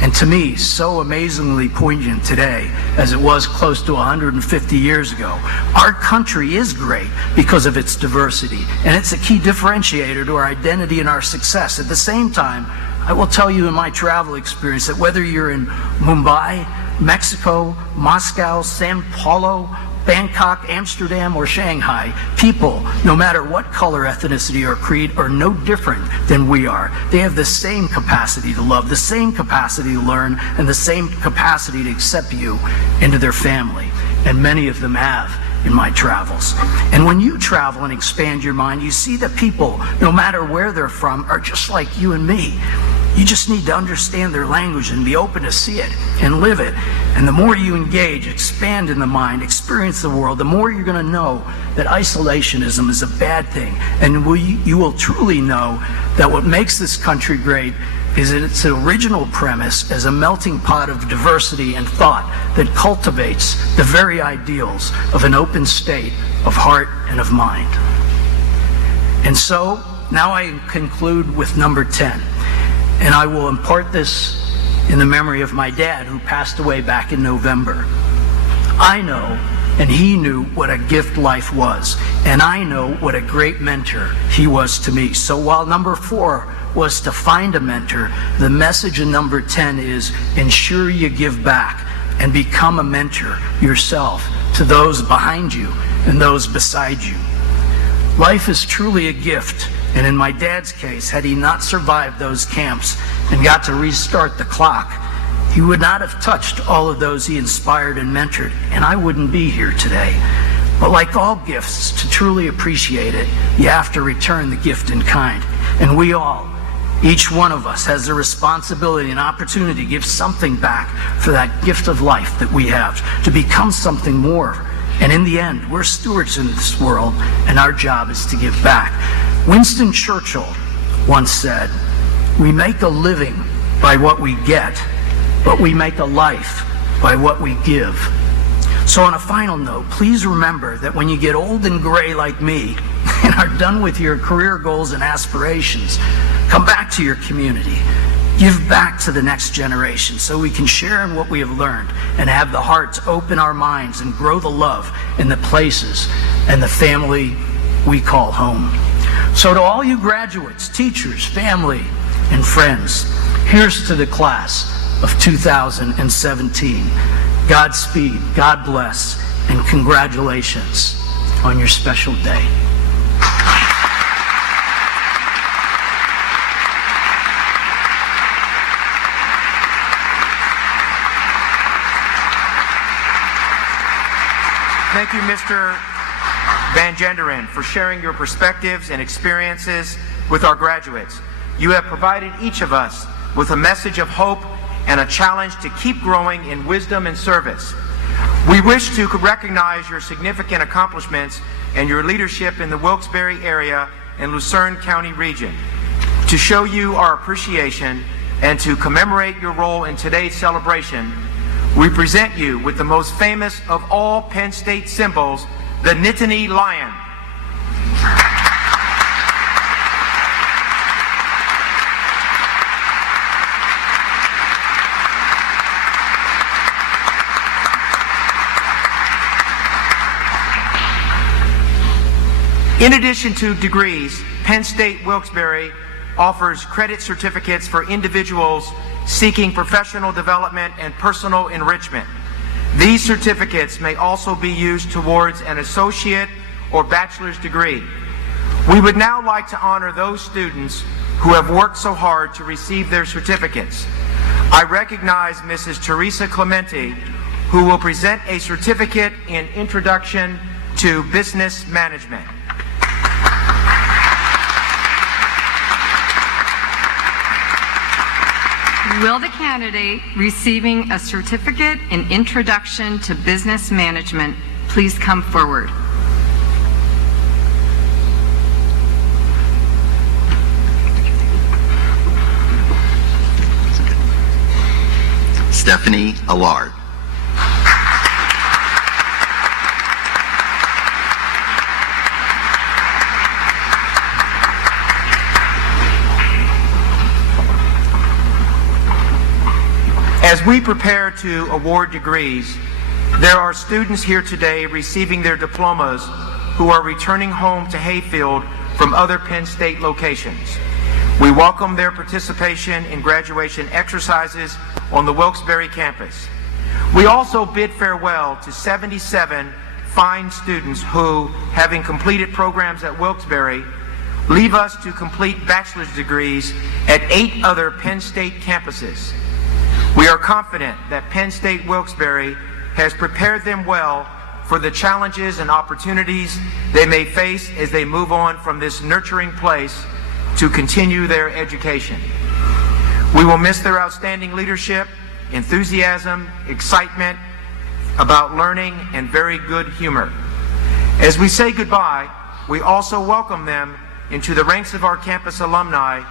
and to me, so amazingly poignant today as it was close to 150 years ago. Our country is great because of its diversity, and it's a key differentiator to our identity and our success. At the same time, I will tell you in my travel experience that whether you're in Mumbai, Mexico, Moscow, Sao Paulo, Bangkok, Amsterdam, or Shanghai, people, no matter what color, ethnicity, or creed, are no different than we are. They have the same capacity to love, the same capacity to learn, and the same capacity to accept you into their family. And many of them have in my travels. And when you travel and expand your mind, you see that people, no matter where they're from, are just like you and me. You just need to understand their language and be open to see it and live it. And the more you engage, expand in the mind, experience the world, the more you're going to know that isolationism is a bad thing. And you will truly know that what makes this country great is its original premise as a melting pot of diversity and thought that cultivates the very ideals of an open state of heart and of mind. And so, now I conclude with number 10. And I will impart this in the memory of my dad, who passed away back in November. I know, and he knew, what a gift life was. And I know what a great mentor he was to me. So while number 4 was to find a mentor, the message in number 10 is ensure you give back and become a mentor yourself to those behind you and those beside you. Life is truly a gift. And in my dad's case, had he not survived those camps and got to restart the clock, he would not have touched all of those he inspired and mentored, and I wouldn't be here today. But like all gifts, to truly appreciate it, you have to return the gift in kind. And we all, each one of us, has the responsibility and opportunity to give something back for that gift of life that we have, to become something more. And in the end, we're stewards in this world, and our job is to give back. Winston Churchill once said, "We make a living by what we get, but we make a life by what we give." So on a final note, please remember that when you get old and gray like me and are done with your career goals and aspirations, come back to your community. Give back to the next generation so we can share in what we have learned and have the heart to open our minds and grow the love in the places and the family we call home. So to all you graduates, teachers, family, and friends, here's to the class of 2017. Godspeed, God bless, and congratulations on your special day. Thank you, Mr. Van Genderen, for sharing your perspectives and experiences with our graduates. You have provided each of us with a message of hope and a challenge to keep growing in wisdom and service. We wish to recognize your significant accomplishments and your leadership in the Wilkes-Barre area and Lucerne County region. To show you our appreciation and to commemorate your role in today's celebration, we present you with the most famous of all Penn State symbols, the Nittany Lion. In addition to degrees, Penn State Wilkes-Barre offers credit certificates for individuals seeking professional development and personal enrichment. These certificates may also be used towards an associate or bachelor's degree. We would now like to honor those students who have worked so hard to receive their certificates. I recognize Mrs. Teresa Clementi, who will present a certificate in Introduction to Business Management. Will the candidate receiving a certificate in Introduction to Business Management please come forward? Stephanie Allard. As we prepare to award degrees, there are students here today receiving their diplomas who are returning home to Hayfield from other Penn State locations. We welcome their participation in graduation exercises on the Wilkes-Barre campus. We also bid farewell to 77 fine students who, having completed programs at Wilkes-Barre, leave us to complete bachelor's degrees at 8 other Penn State campuses. We are confident that Penn State Wilkes-Barre has prepared them well for the challenges and opportunities they may face as they move on from this nurturing place to continue their education. We will miss their outstanding leadership, enthusiasm, excitement about learning, and very good humor. As we say goodbye, we also welcome them into the ranks of our campus alumni,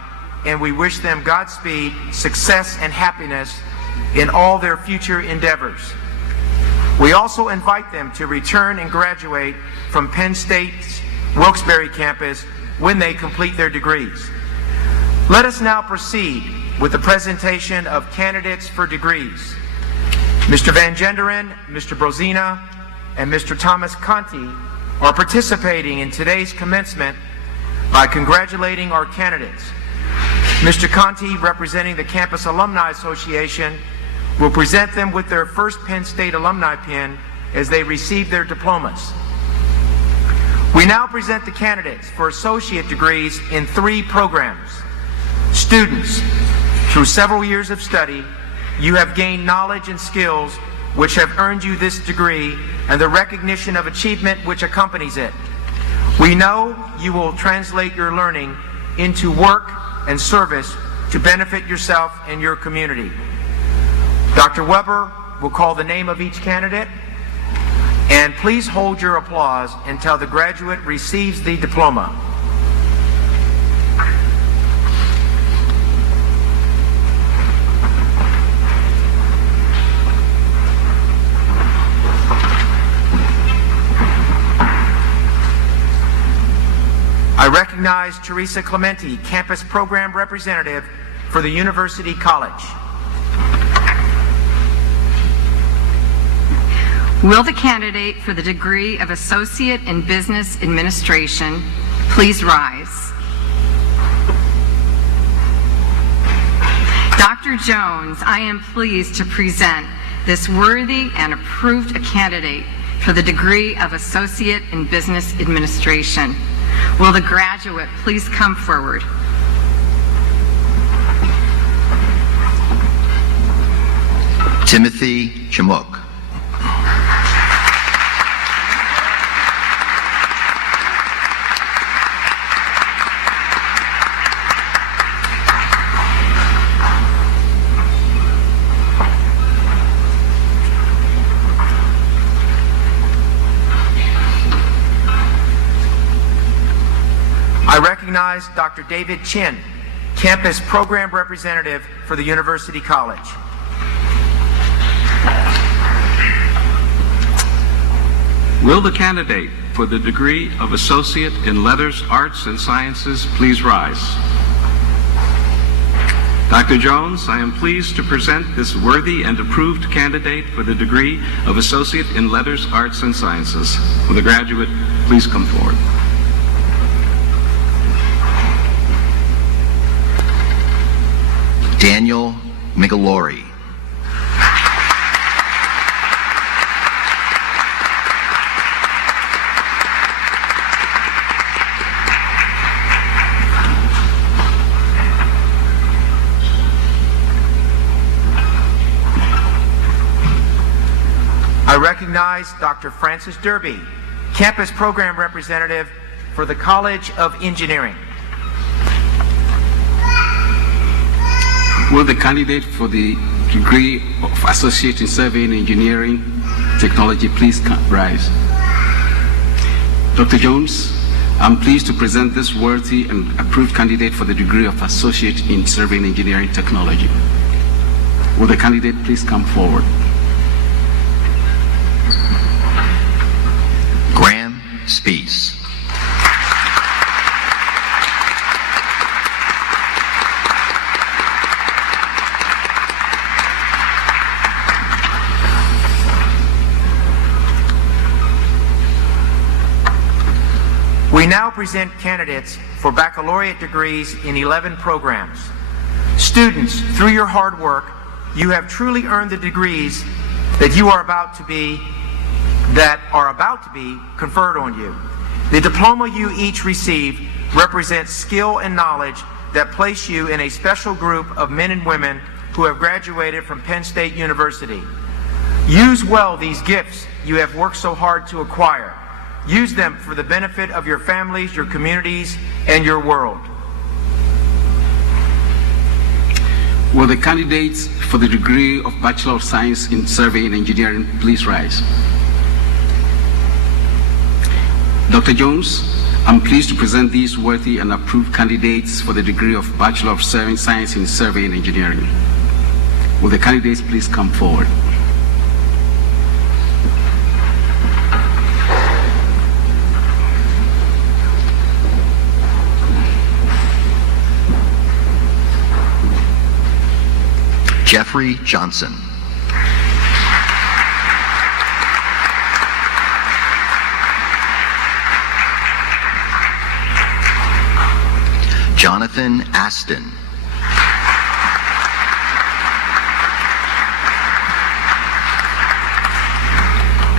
and we wish them Godspeed, success, and happiness in all their future endeavors. We also invite them to return and graduate from Penn State's Wilkes-Barre campus when they complete their degrees. Let us now proceed with the presentation of candidates for degrees. Mr. Van Genderen, Mr. Brozina, and Mr. Thomas Conti are participating in today's commencement by congratulating our candidates. Mr. Conti, representing the Campus Alumni Association, will present them with their first Penn State alumni pin as they receive their diplomas. We now present the candidates for associate degrees in 3 programs. Students, through several years of study, you have gained knowledge and skills which have earned you this degree and the recognition of achievement which accompanies it. We know you will translate your learning into work and service to benefit yourself and your community. Dr. Weber will call the name of each candidate, and please hold your applause until the graduate receives the diploma. I recognize Teresa Clementi, Campus Program Representative for the University College. Will the candidate for the degree of Associate in Business Administration please rise? Dr. Jones, I am pleased to present this worthy and approved candidate for the degree of Associate in Business Administration. Will the graduate please come forward? Timothy Chimuk. I recognize Dr. David Chin, Campus Program Representative for the University College. Will the candidate for the degree of Associate in Letters, Arts, and Sciences please rise? Dr. Jones, I am pleased to present this worthy and approved candidate for the degree of Associate in Letters, Arts, and Sciences. Will the graduate please come forward? Daniel Migalori. I recognize Dr. Francis Derby, Campus Program Representative for the College of Engineering. Will the candidate for the degree of Associate in Surveying Engineering Technology please rise? Dr. Jones, I'm pleased to present this worthy and approved candidate for the degree of Associate in Surveying Engineering Technology. Will the candidate please come forward? Graham Spees. now present candidates for baccalaureate degrees in 11 programs. Students, through your hard work, you have truly earned the degrees that are about to be conferred on you. The diploma you each receive represents skill and knowledge that place you in a special group of men and women who have graduated from Penn State University. Use well these gifts you have worked so hard to acquire. Use them for the benefit of your families, your communities, and your world. Will the candidates for the degree of Bachelor of Science in Survey and Engineering please rise? Dr. Jones, I'm pleased to present these worthy and approved candidates for the degree of Bachelor of Science in Survey and Engineering. Will the candidates please come forward? Jeffrey Johnson. Jonathan Aston.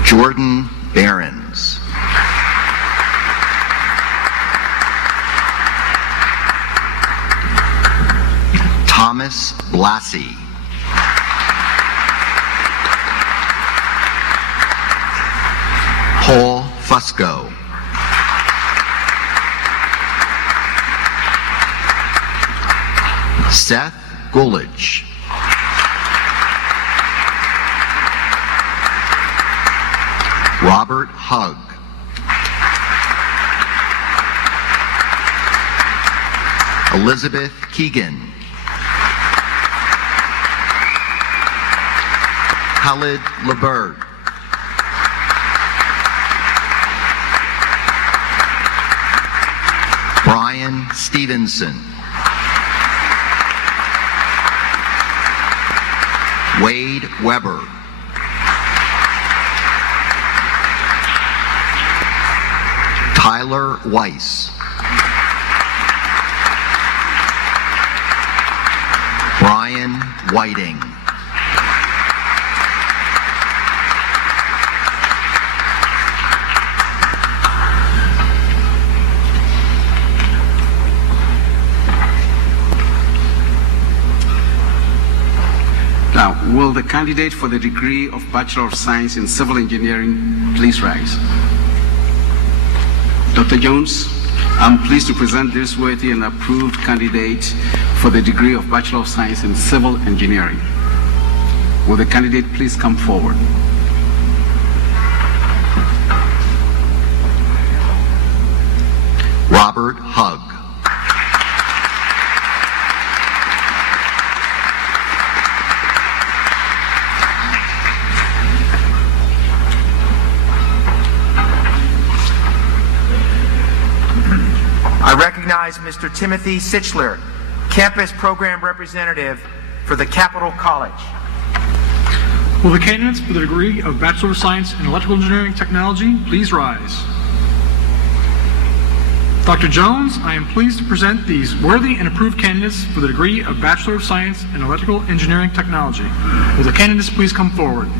Jordan Behrens. Thomas Blassie. Paul Fusco. Seth Gulich. Robert Hugg. Elizabeth Keegan. Khalid Leberg. Brian Stevenson. Wade Weber. Tyler Weiss. Brian Whiting. Now, will the candidate for the degree of Bachelor of Science in Civil Engineering please rise? Dr. Jones, I'm pleased to present this worthy and approved candidate for the degree of Bachelor of Science in Civil Engineering. Will the candidate please come forward? Robert Hugg. I recognize Mr. Timothy Sichler, Campus Program Representative for the Capitol College. Will the candidates for the degree of Bachelor of Science in Electrical Engineering Technology please rise? Dr. Jones, I am pleased to present these worthy and approved candidates for the degree of Bachelor of Science in Electrical Engineering Technology. Will the candidates please come forward?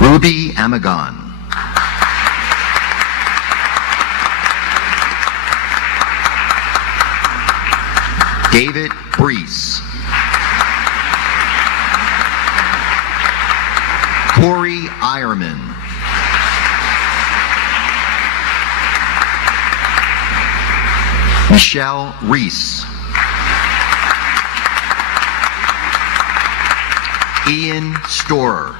Ruby Amagon. David Brees. Corey Eierman. Michelle Reese. Ian Storer.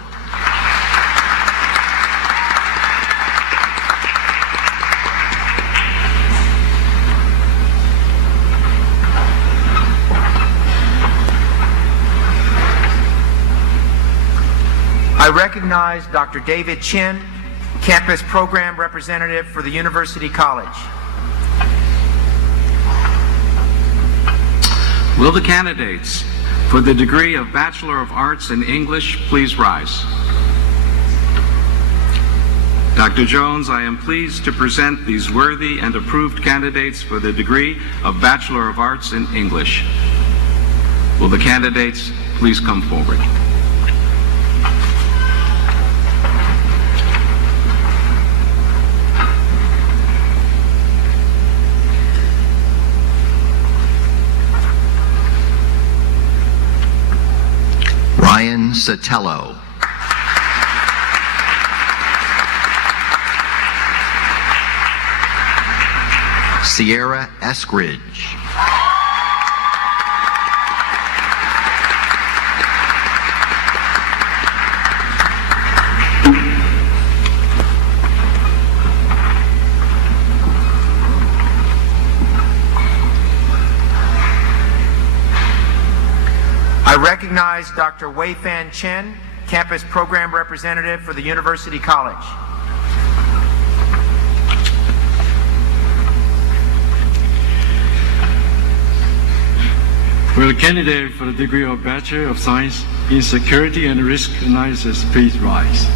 I recognize Dr. David Chin, Campus Program Representative for the University College. Will the candidates for the degree of Bachelor of Arts in English please rise? Dr. Jones, I am pleased to present these worthy and approved candidates for the degree of Bachelor of Arts in English. Will the candidates please come forward? Ryan Sotelo. Sierra Eskridge. I recognize Dr. Wei-Fan Chen, Campus Program Representative for the University College. Will the candidate for the degree of Bachelor of Science in Security and Risk Analysis please rise?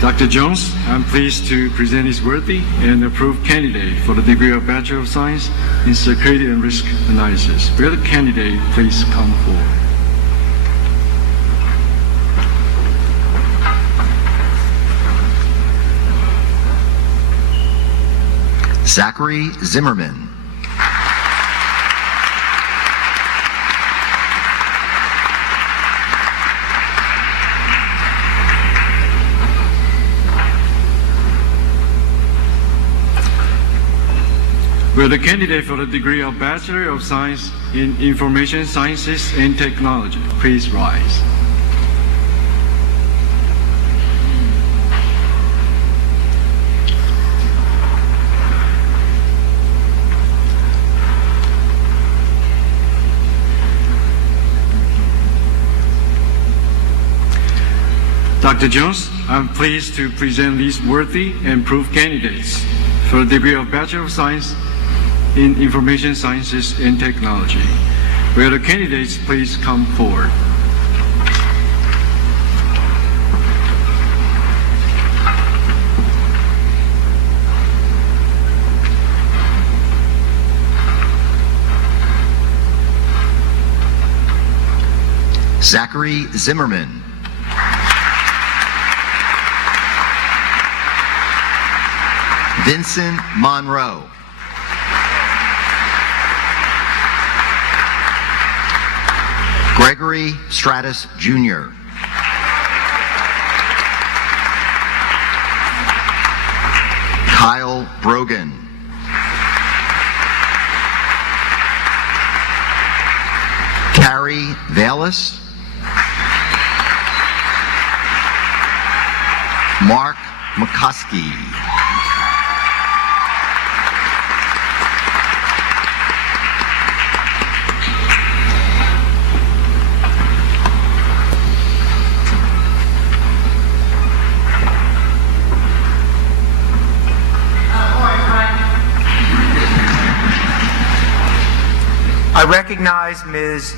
Dr. Jones, I'm pleased to present this worthy and approved candidate for the degree of Bachelor of Science in Security and Risk Analysis. Will the candidate please come forward? Zachary Zimmerman. Will the candidate for the degree of Bachelor of Science in Information Sciences and Technology please rise? Dr. Jones, I'm pleased to present these worthy and approved candidates for the degree of Bachelor of Science in Information Sciences and Technology. Will the candidates please come forward? Zachary Zimmerman. Vincent Monroe. Gregory Stratus Jr. Kyle Brogan. Carrie Vallis. Mark McCuskey. I recognize Ms.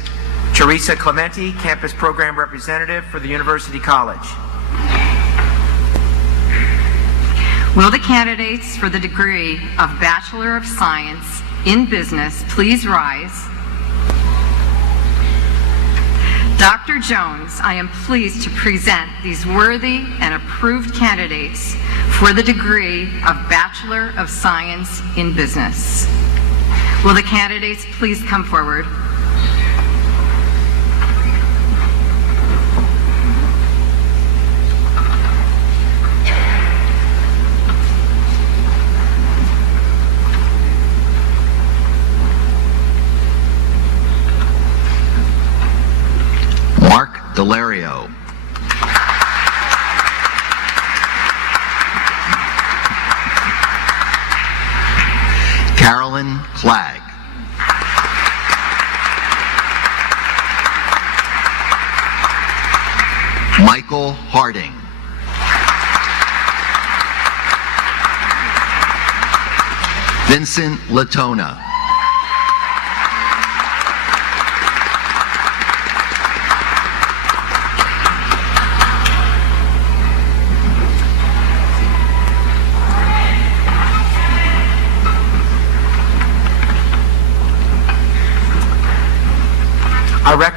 Teresa Clementi, Campus Program Representative for the University College. Will the candidates for the degree of Bachelor of Science in Business please rise? Dr. Jones, I am pleased to present these worthy and approved candidates for the degree of Bachelor of Science in Business. Will the candidates please come forward? Mark Delario. Carolyn Flagg. Michael Harding. Vincent Latona.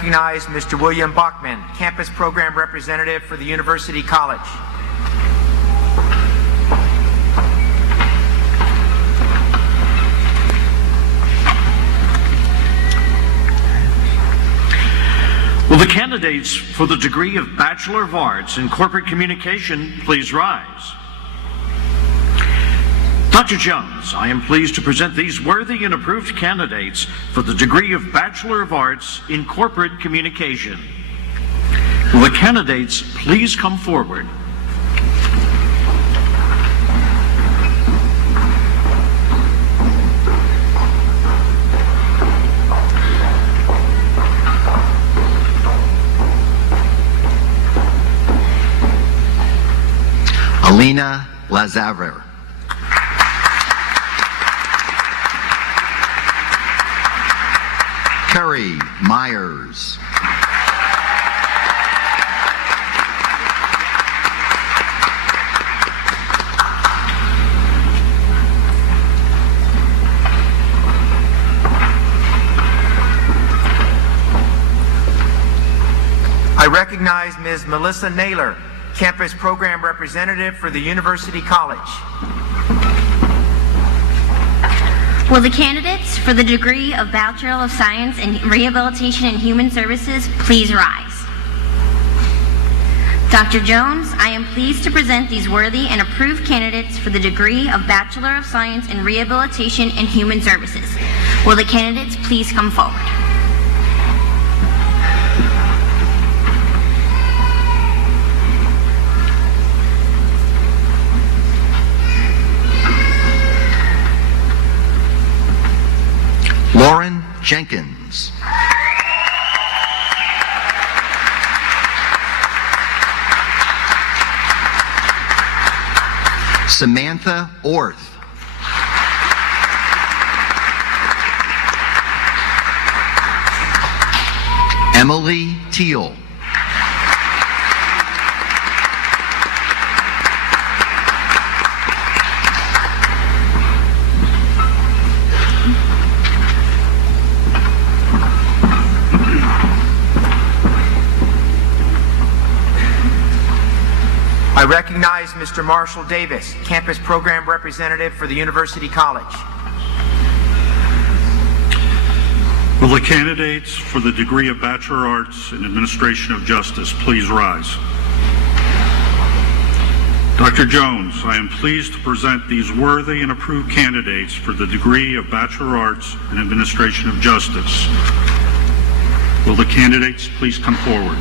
recognize Mr. William Bachman, Campus Program Representative for the University College. Will the candidates for the degree of Bachelor of Arts in Corporate Communication please rise? Dr. Jones, I am pleased to present these worthy and approved candidates for the degree of Bachelor of Arts in Corporate Communication. Will the candidates please come forward? Alina Lazaver. Kerry Myers. I recognize Ms. Melissa Naylor, Campus Program Representative for the University College. Will the candidates for the degree of Bachelor of Science in Rehabilitation and Human Services please rise? Dr. Jones, I am pleased to present these worthy and approved candidates for the degree of Bachelor of Science in Rehabilitation and Human Services. Will the candidates please come forward? Lauren Jenkins. Samantha Orth. Emily Teal. I recognize Mr. Marshall Davis, Campus Program Representative for the University College. Will the candidates for the degree of Bachelor of Arts in Administration of Justice please rise? Dr. Jones, I am pleased to present these worthy and approved candidates for the degree of Bachelor of Arts in Administration of Justice. Will the candidates please come forward?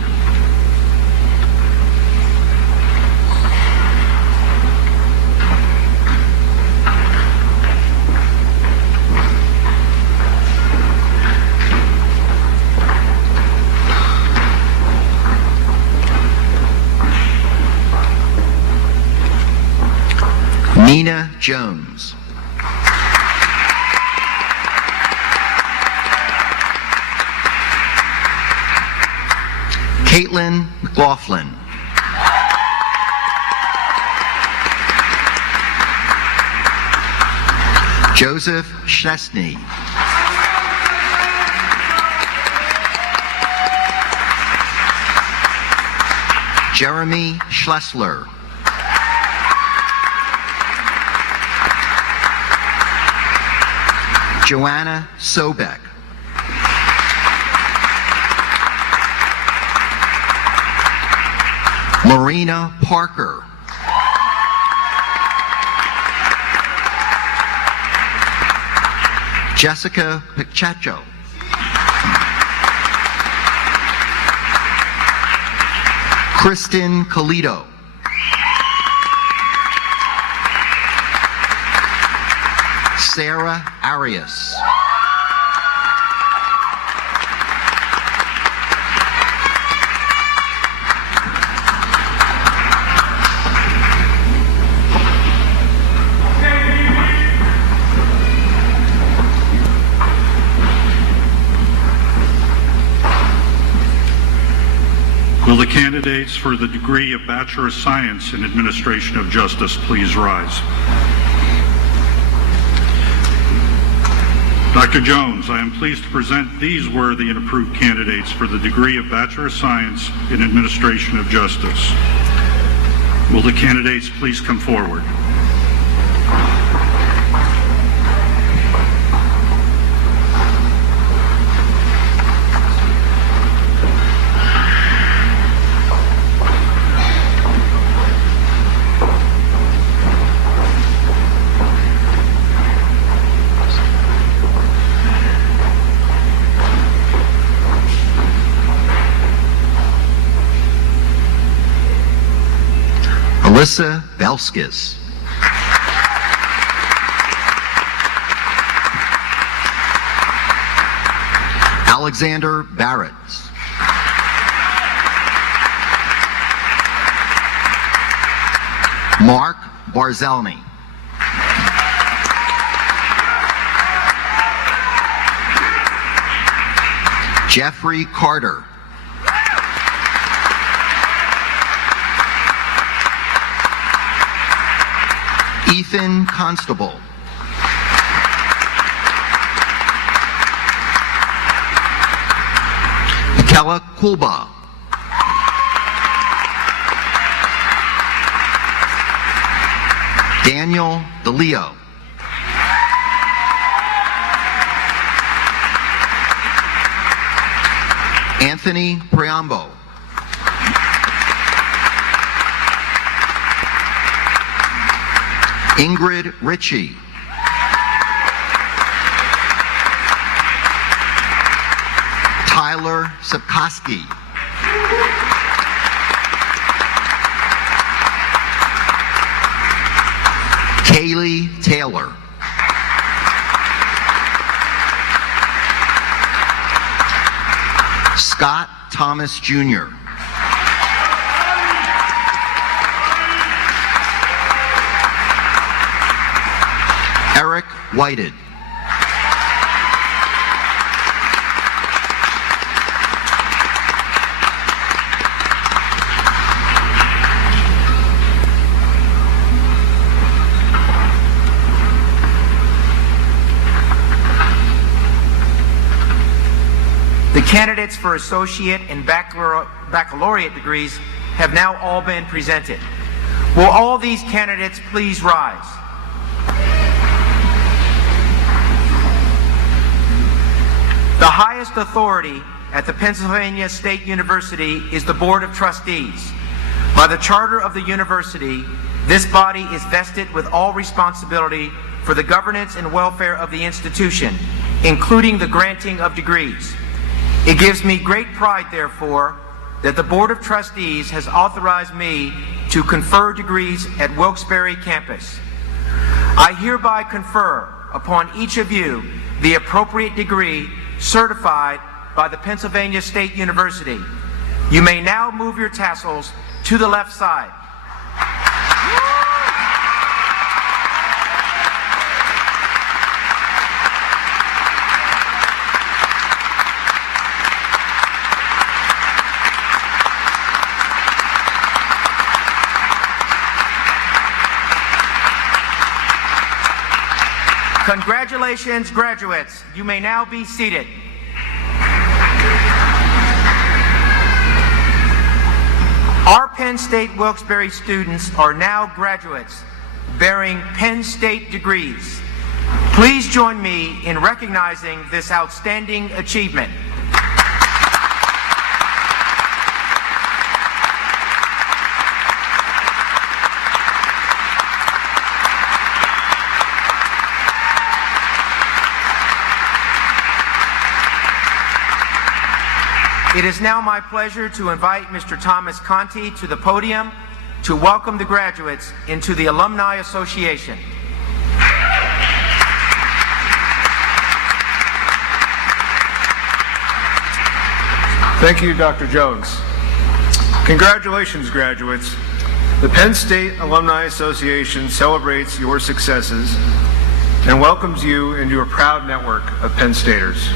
Nina Jones. Caitlin McLaughlin. Joseph Chesney. Jeremy Schlesler. Joanna Sobek. Marina Parker. Jessica Pacheco. Kristen Colito. Sarah Arias. Will the candidates for the degree of Bachelor of Science in Administration of Justice please rise? Dr. Jones, I am pleased to present these worthy and approved candidates for the degree of Bachelor of Science in Administration of Justice. Will the candidates please come forward? Alyssa Belskis. Alexander Barrett. Mark Barzelny. Jeffrey Carter. Ethan Constable. Michaela Kulba. Daniel DeLeo. Anthony Priambo. Ingrid Ritchie. Tyler Sapkowski. Kaylee Taylor. Scott Thomas Jr. Eric Whited. The candidates for associate and baccalaureate degrees have now all been presented. Will all these candidates please rise? The highest authority at the Pennsylvania State University is the Board of Trustees. By the charter of the university, this body is vested with all responsibility for the governance and welfare of the institution, including the granting of degrees. It gives me great pride, therefore, that the Board of Trustees has authorized me to confer degrees at Wilkes-Barre campus. I hereby confer upon each of you the appropriate degree certified by the Pennsylvania State University. You may now move your tassels to the left side. Congratulations, graduates. You may now be seated. Our Penn State Wilkes-Barre students are now graduates bearing Penn State degrees. Please join me in recognizing this outstanding achievement. It is now my pleasure to invite Mr. Thomas Conti to the podium to welcome the graduates into the Alumni Association. Thank you, Dr. Jones. Congratulations, graduates. The Penn State Alumni Association celebrates your successes and welcomes you into a proud network of Penn Staters.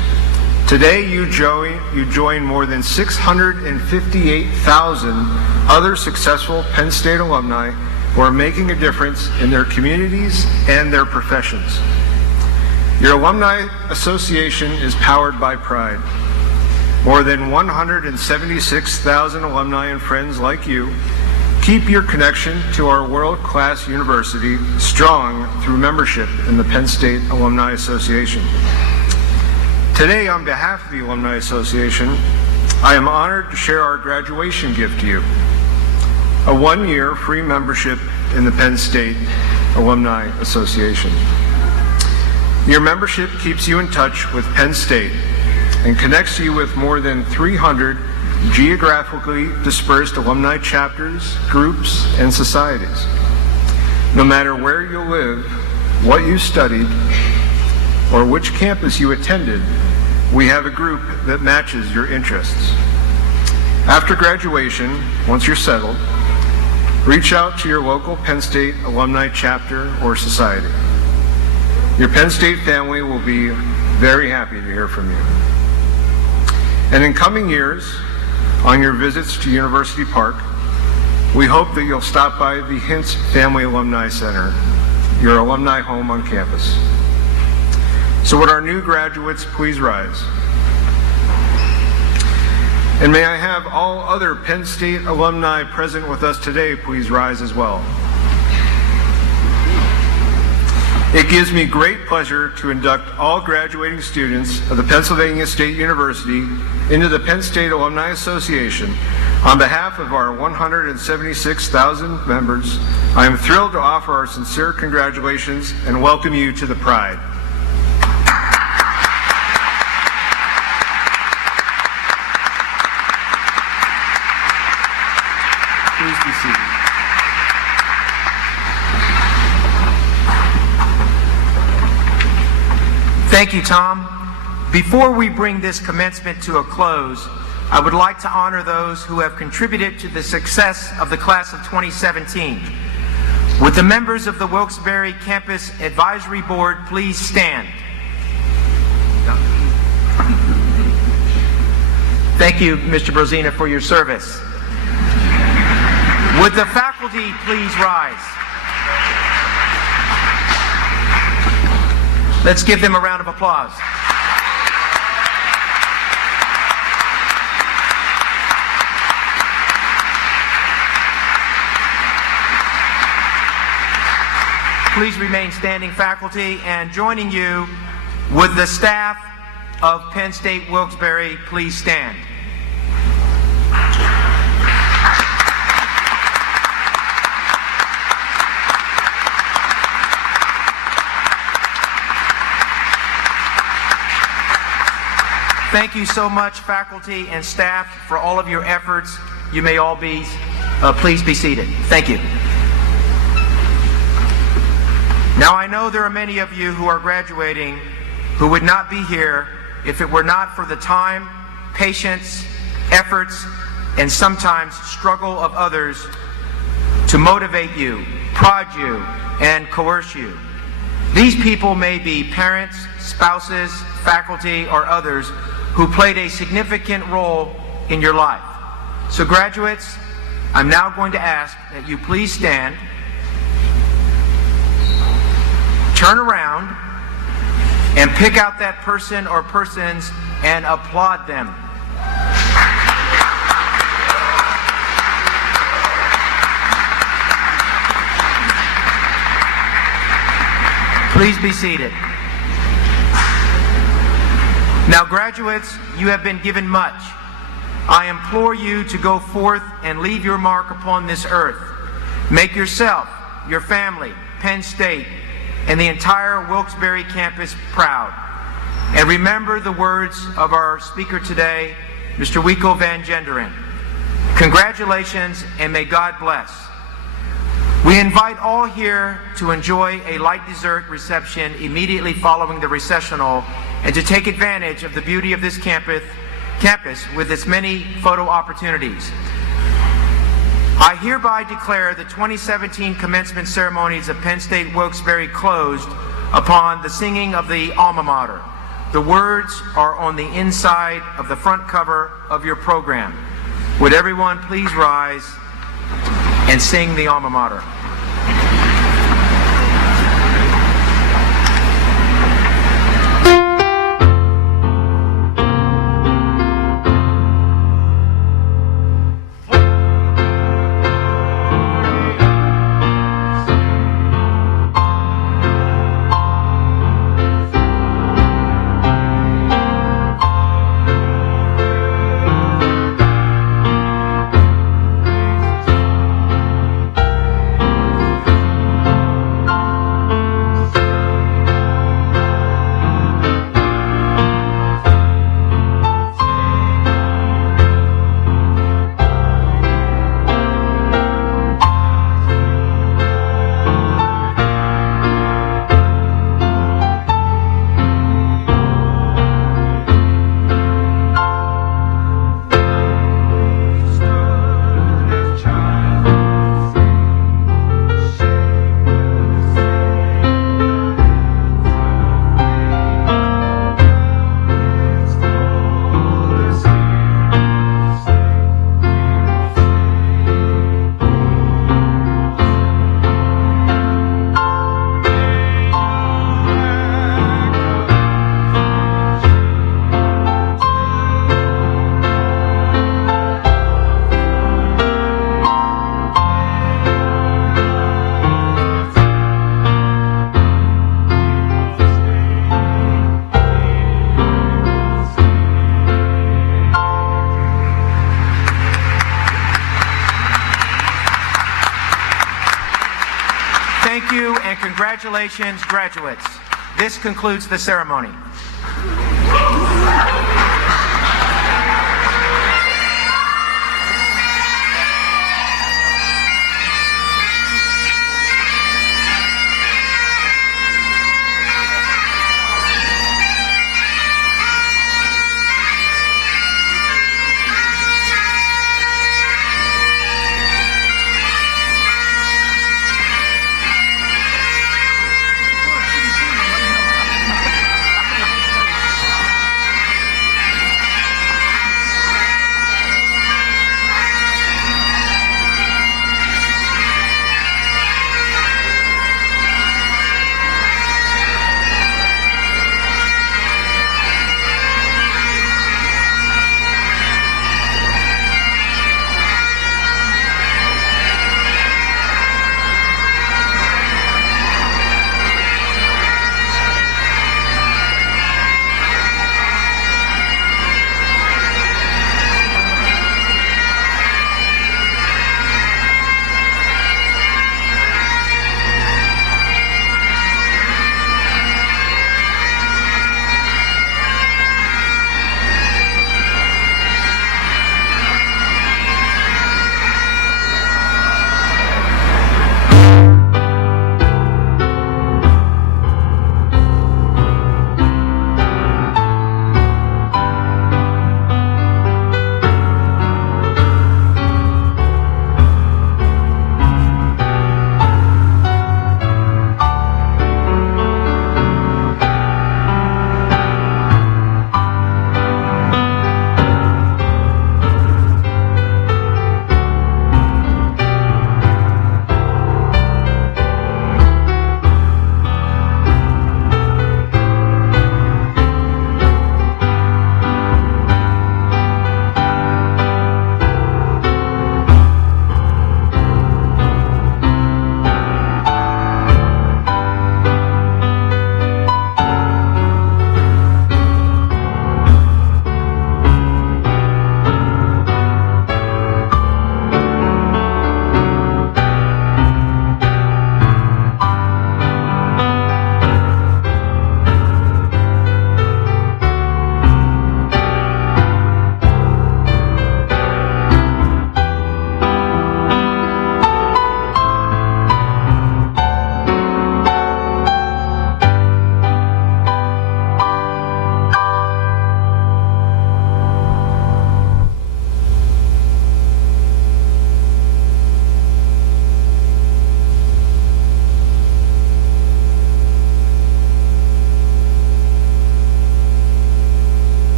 Today, you join more than 658,000 other successful Penn State alumni who are making a difference in their communities and their professions. Your Alumni Association is powered by pride. More than 176,000 alumni and friends like you keep your connection to our world-class university strong through membership in the Penn State Alumni Association. Today, on behalf of the Alumni Association, I am honored to share our graduation gift to you, a one-year free membership in the Penn State Alumni Association. Your membership keeps you in touch with Penn State and connects you with more than 300 geographically dispersed alumni chapters, groups, and societies. No matter where you live, what you studied, or which campus you attended, we have a group that matches your interests. After graduation, once you're settled, reach out to your local Penn State alumni chapter or society. Your Penn State family will be very happy to hear from you. And in coming years, on your visits to University Park, we hope that you'll stop by the Hintz Family Alumni Center, your alumni home on campus. So would our new graduates please rise? And may I have all other Penn State alumni present with us today please rise as well. It gives me great pleasure to induct all graduating students of the Pennsylvania State University into the Penn State Alumni Association. On behalf of our 176,000 members, I am thrilled to offer our sincere congratulations and welcome you to the Pride. Please be seated. Thank you, Tom. Before we bring this commencement to a close, I would like to honor those who have contributed to the success of the class of 2017. Would the members of the Wilkes-Barre Campus Advisory Board please stand? Thank you, Mr. Brosina, for your service. Would the faculty please rise? Let's give them a round of applause. Please remain standing, faculty, and joining you, would the staff of Penn State Wilkes-Barre please stand? Thank you so much, faculty and staff, for all of your efforts. You may all be, please be seated. Thank you. Now, I know there are many of you who are graduating who would not be here if it were not for the time, patience, efforts, and sometimes struggle of others to motivate you, prod you, and coerce you. These people may be parents, spouses, faculty, or others who played a significant role in your life. So graduates, I'm now going to ask that you please stand, turn around, and pick out that person or persons and applaud them. Please be seated. Now, graduates, you have been given much. I implore you to go forth and leave your mark upon this earth. Make yourself, your family, Penn State, and the entire Wilkes-Barre campus proud. And remember the words of our speaker today, Mr. Wico Van Genderen. Congratulations, and may God bless. We invite all here to enjoy a light dessert reception immediately following the recessional and to take advantage of the beauty of this campus with its many photo opportunities. I hereby declare the 2017 commencement ceremonies of Penn State Wilkes-Barre closed upon the singing of the alma mater. The words are on the inside of the front cover of your program. Would everyone please rise and sing the alma mater? Thank you and congratulations, graduates. This concludes the ceremony.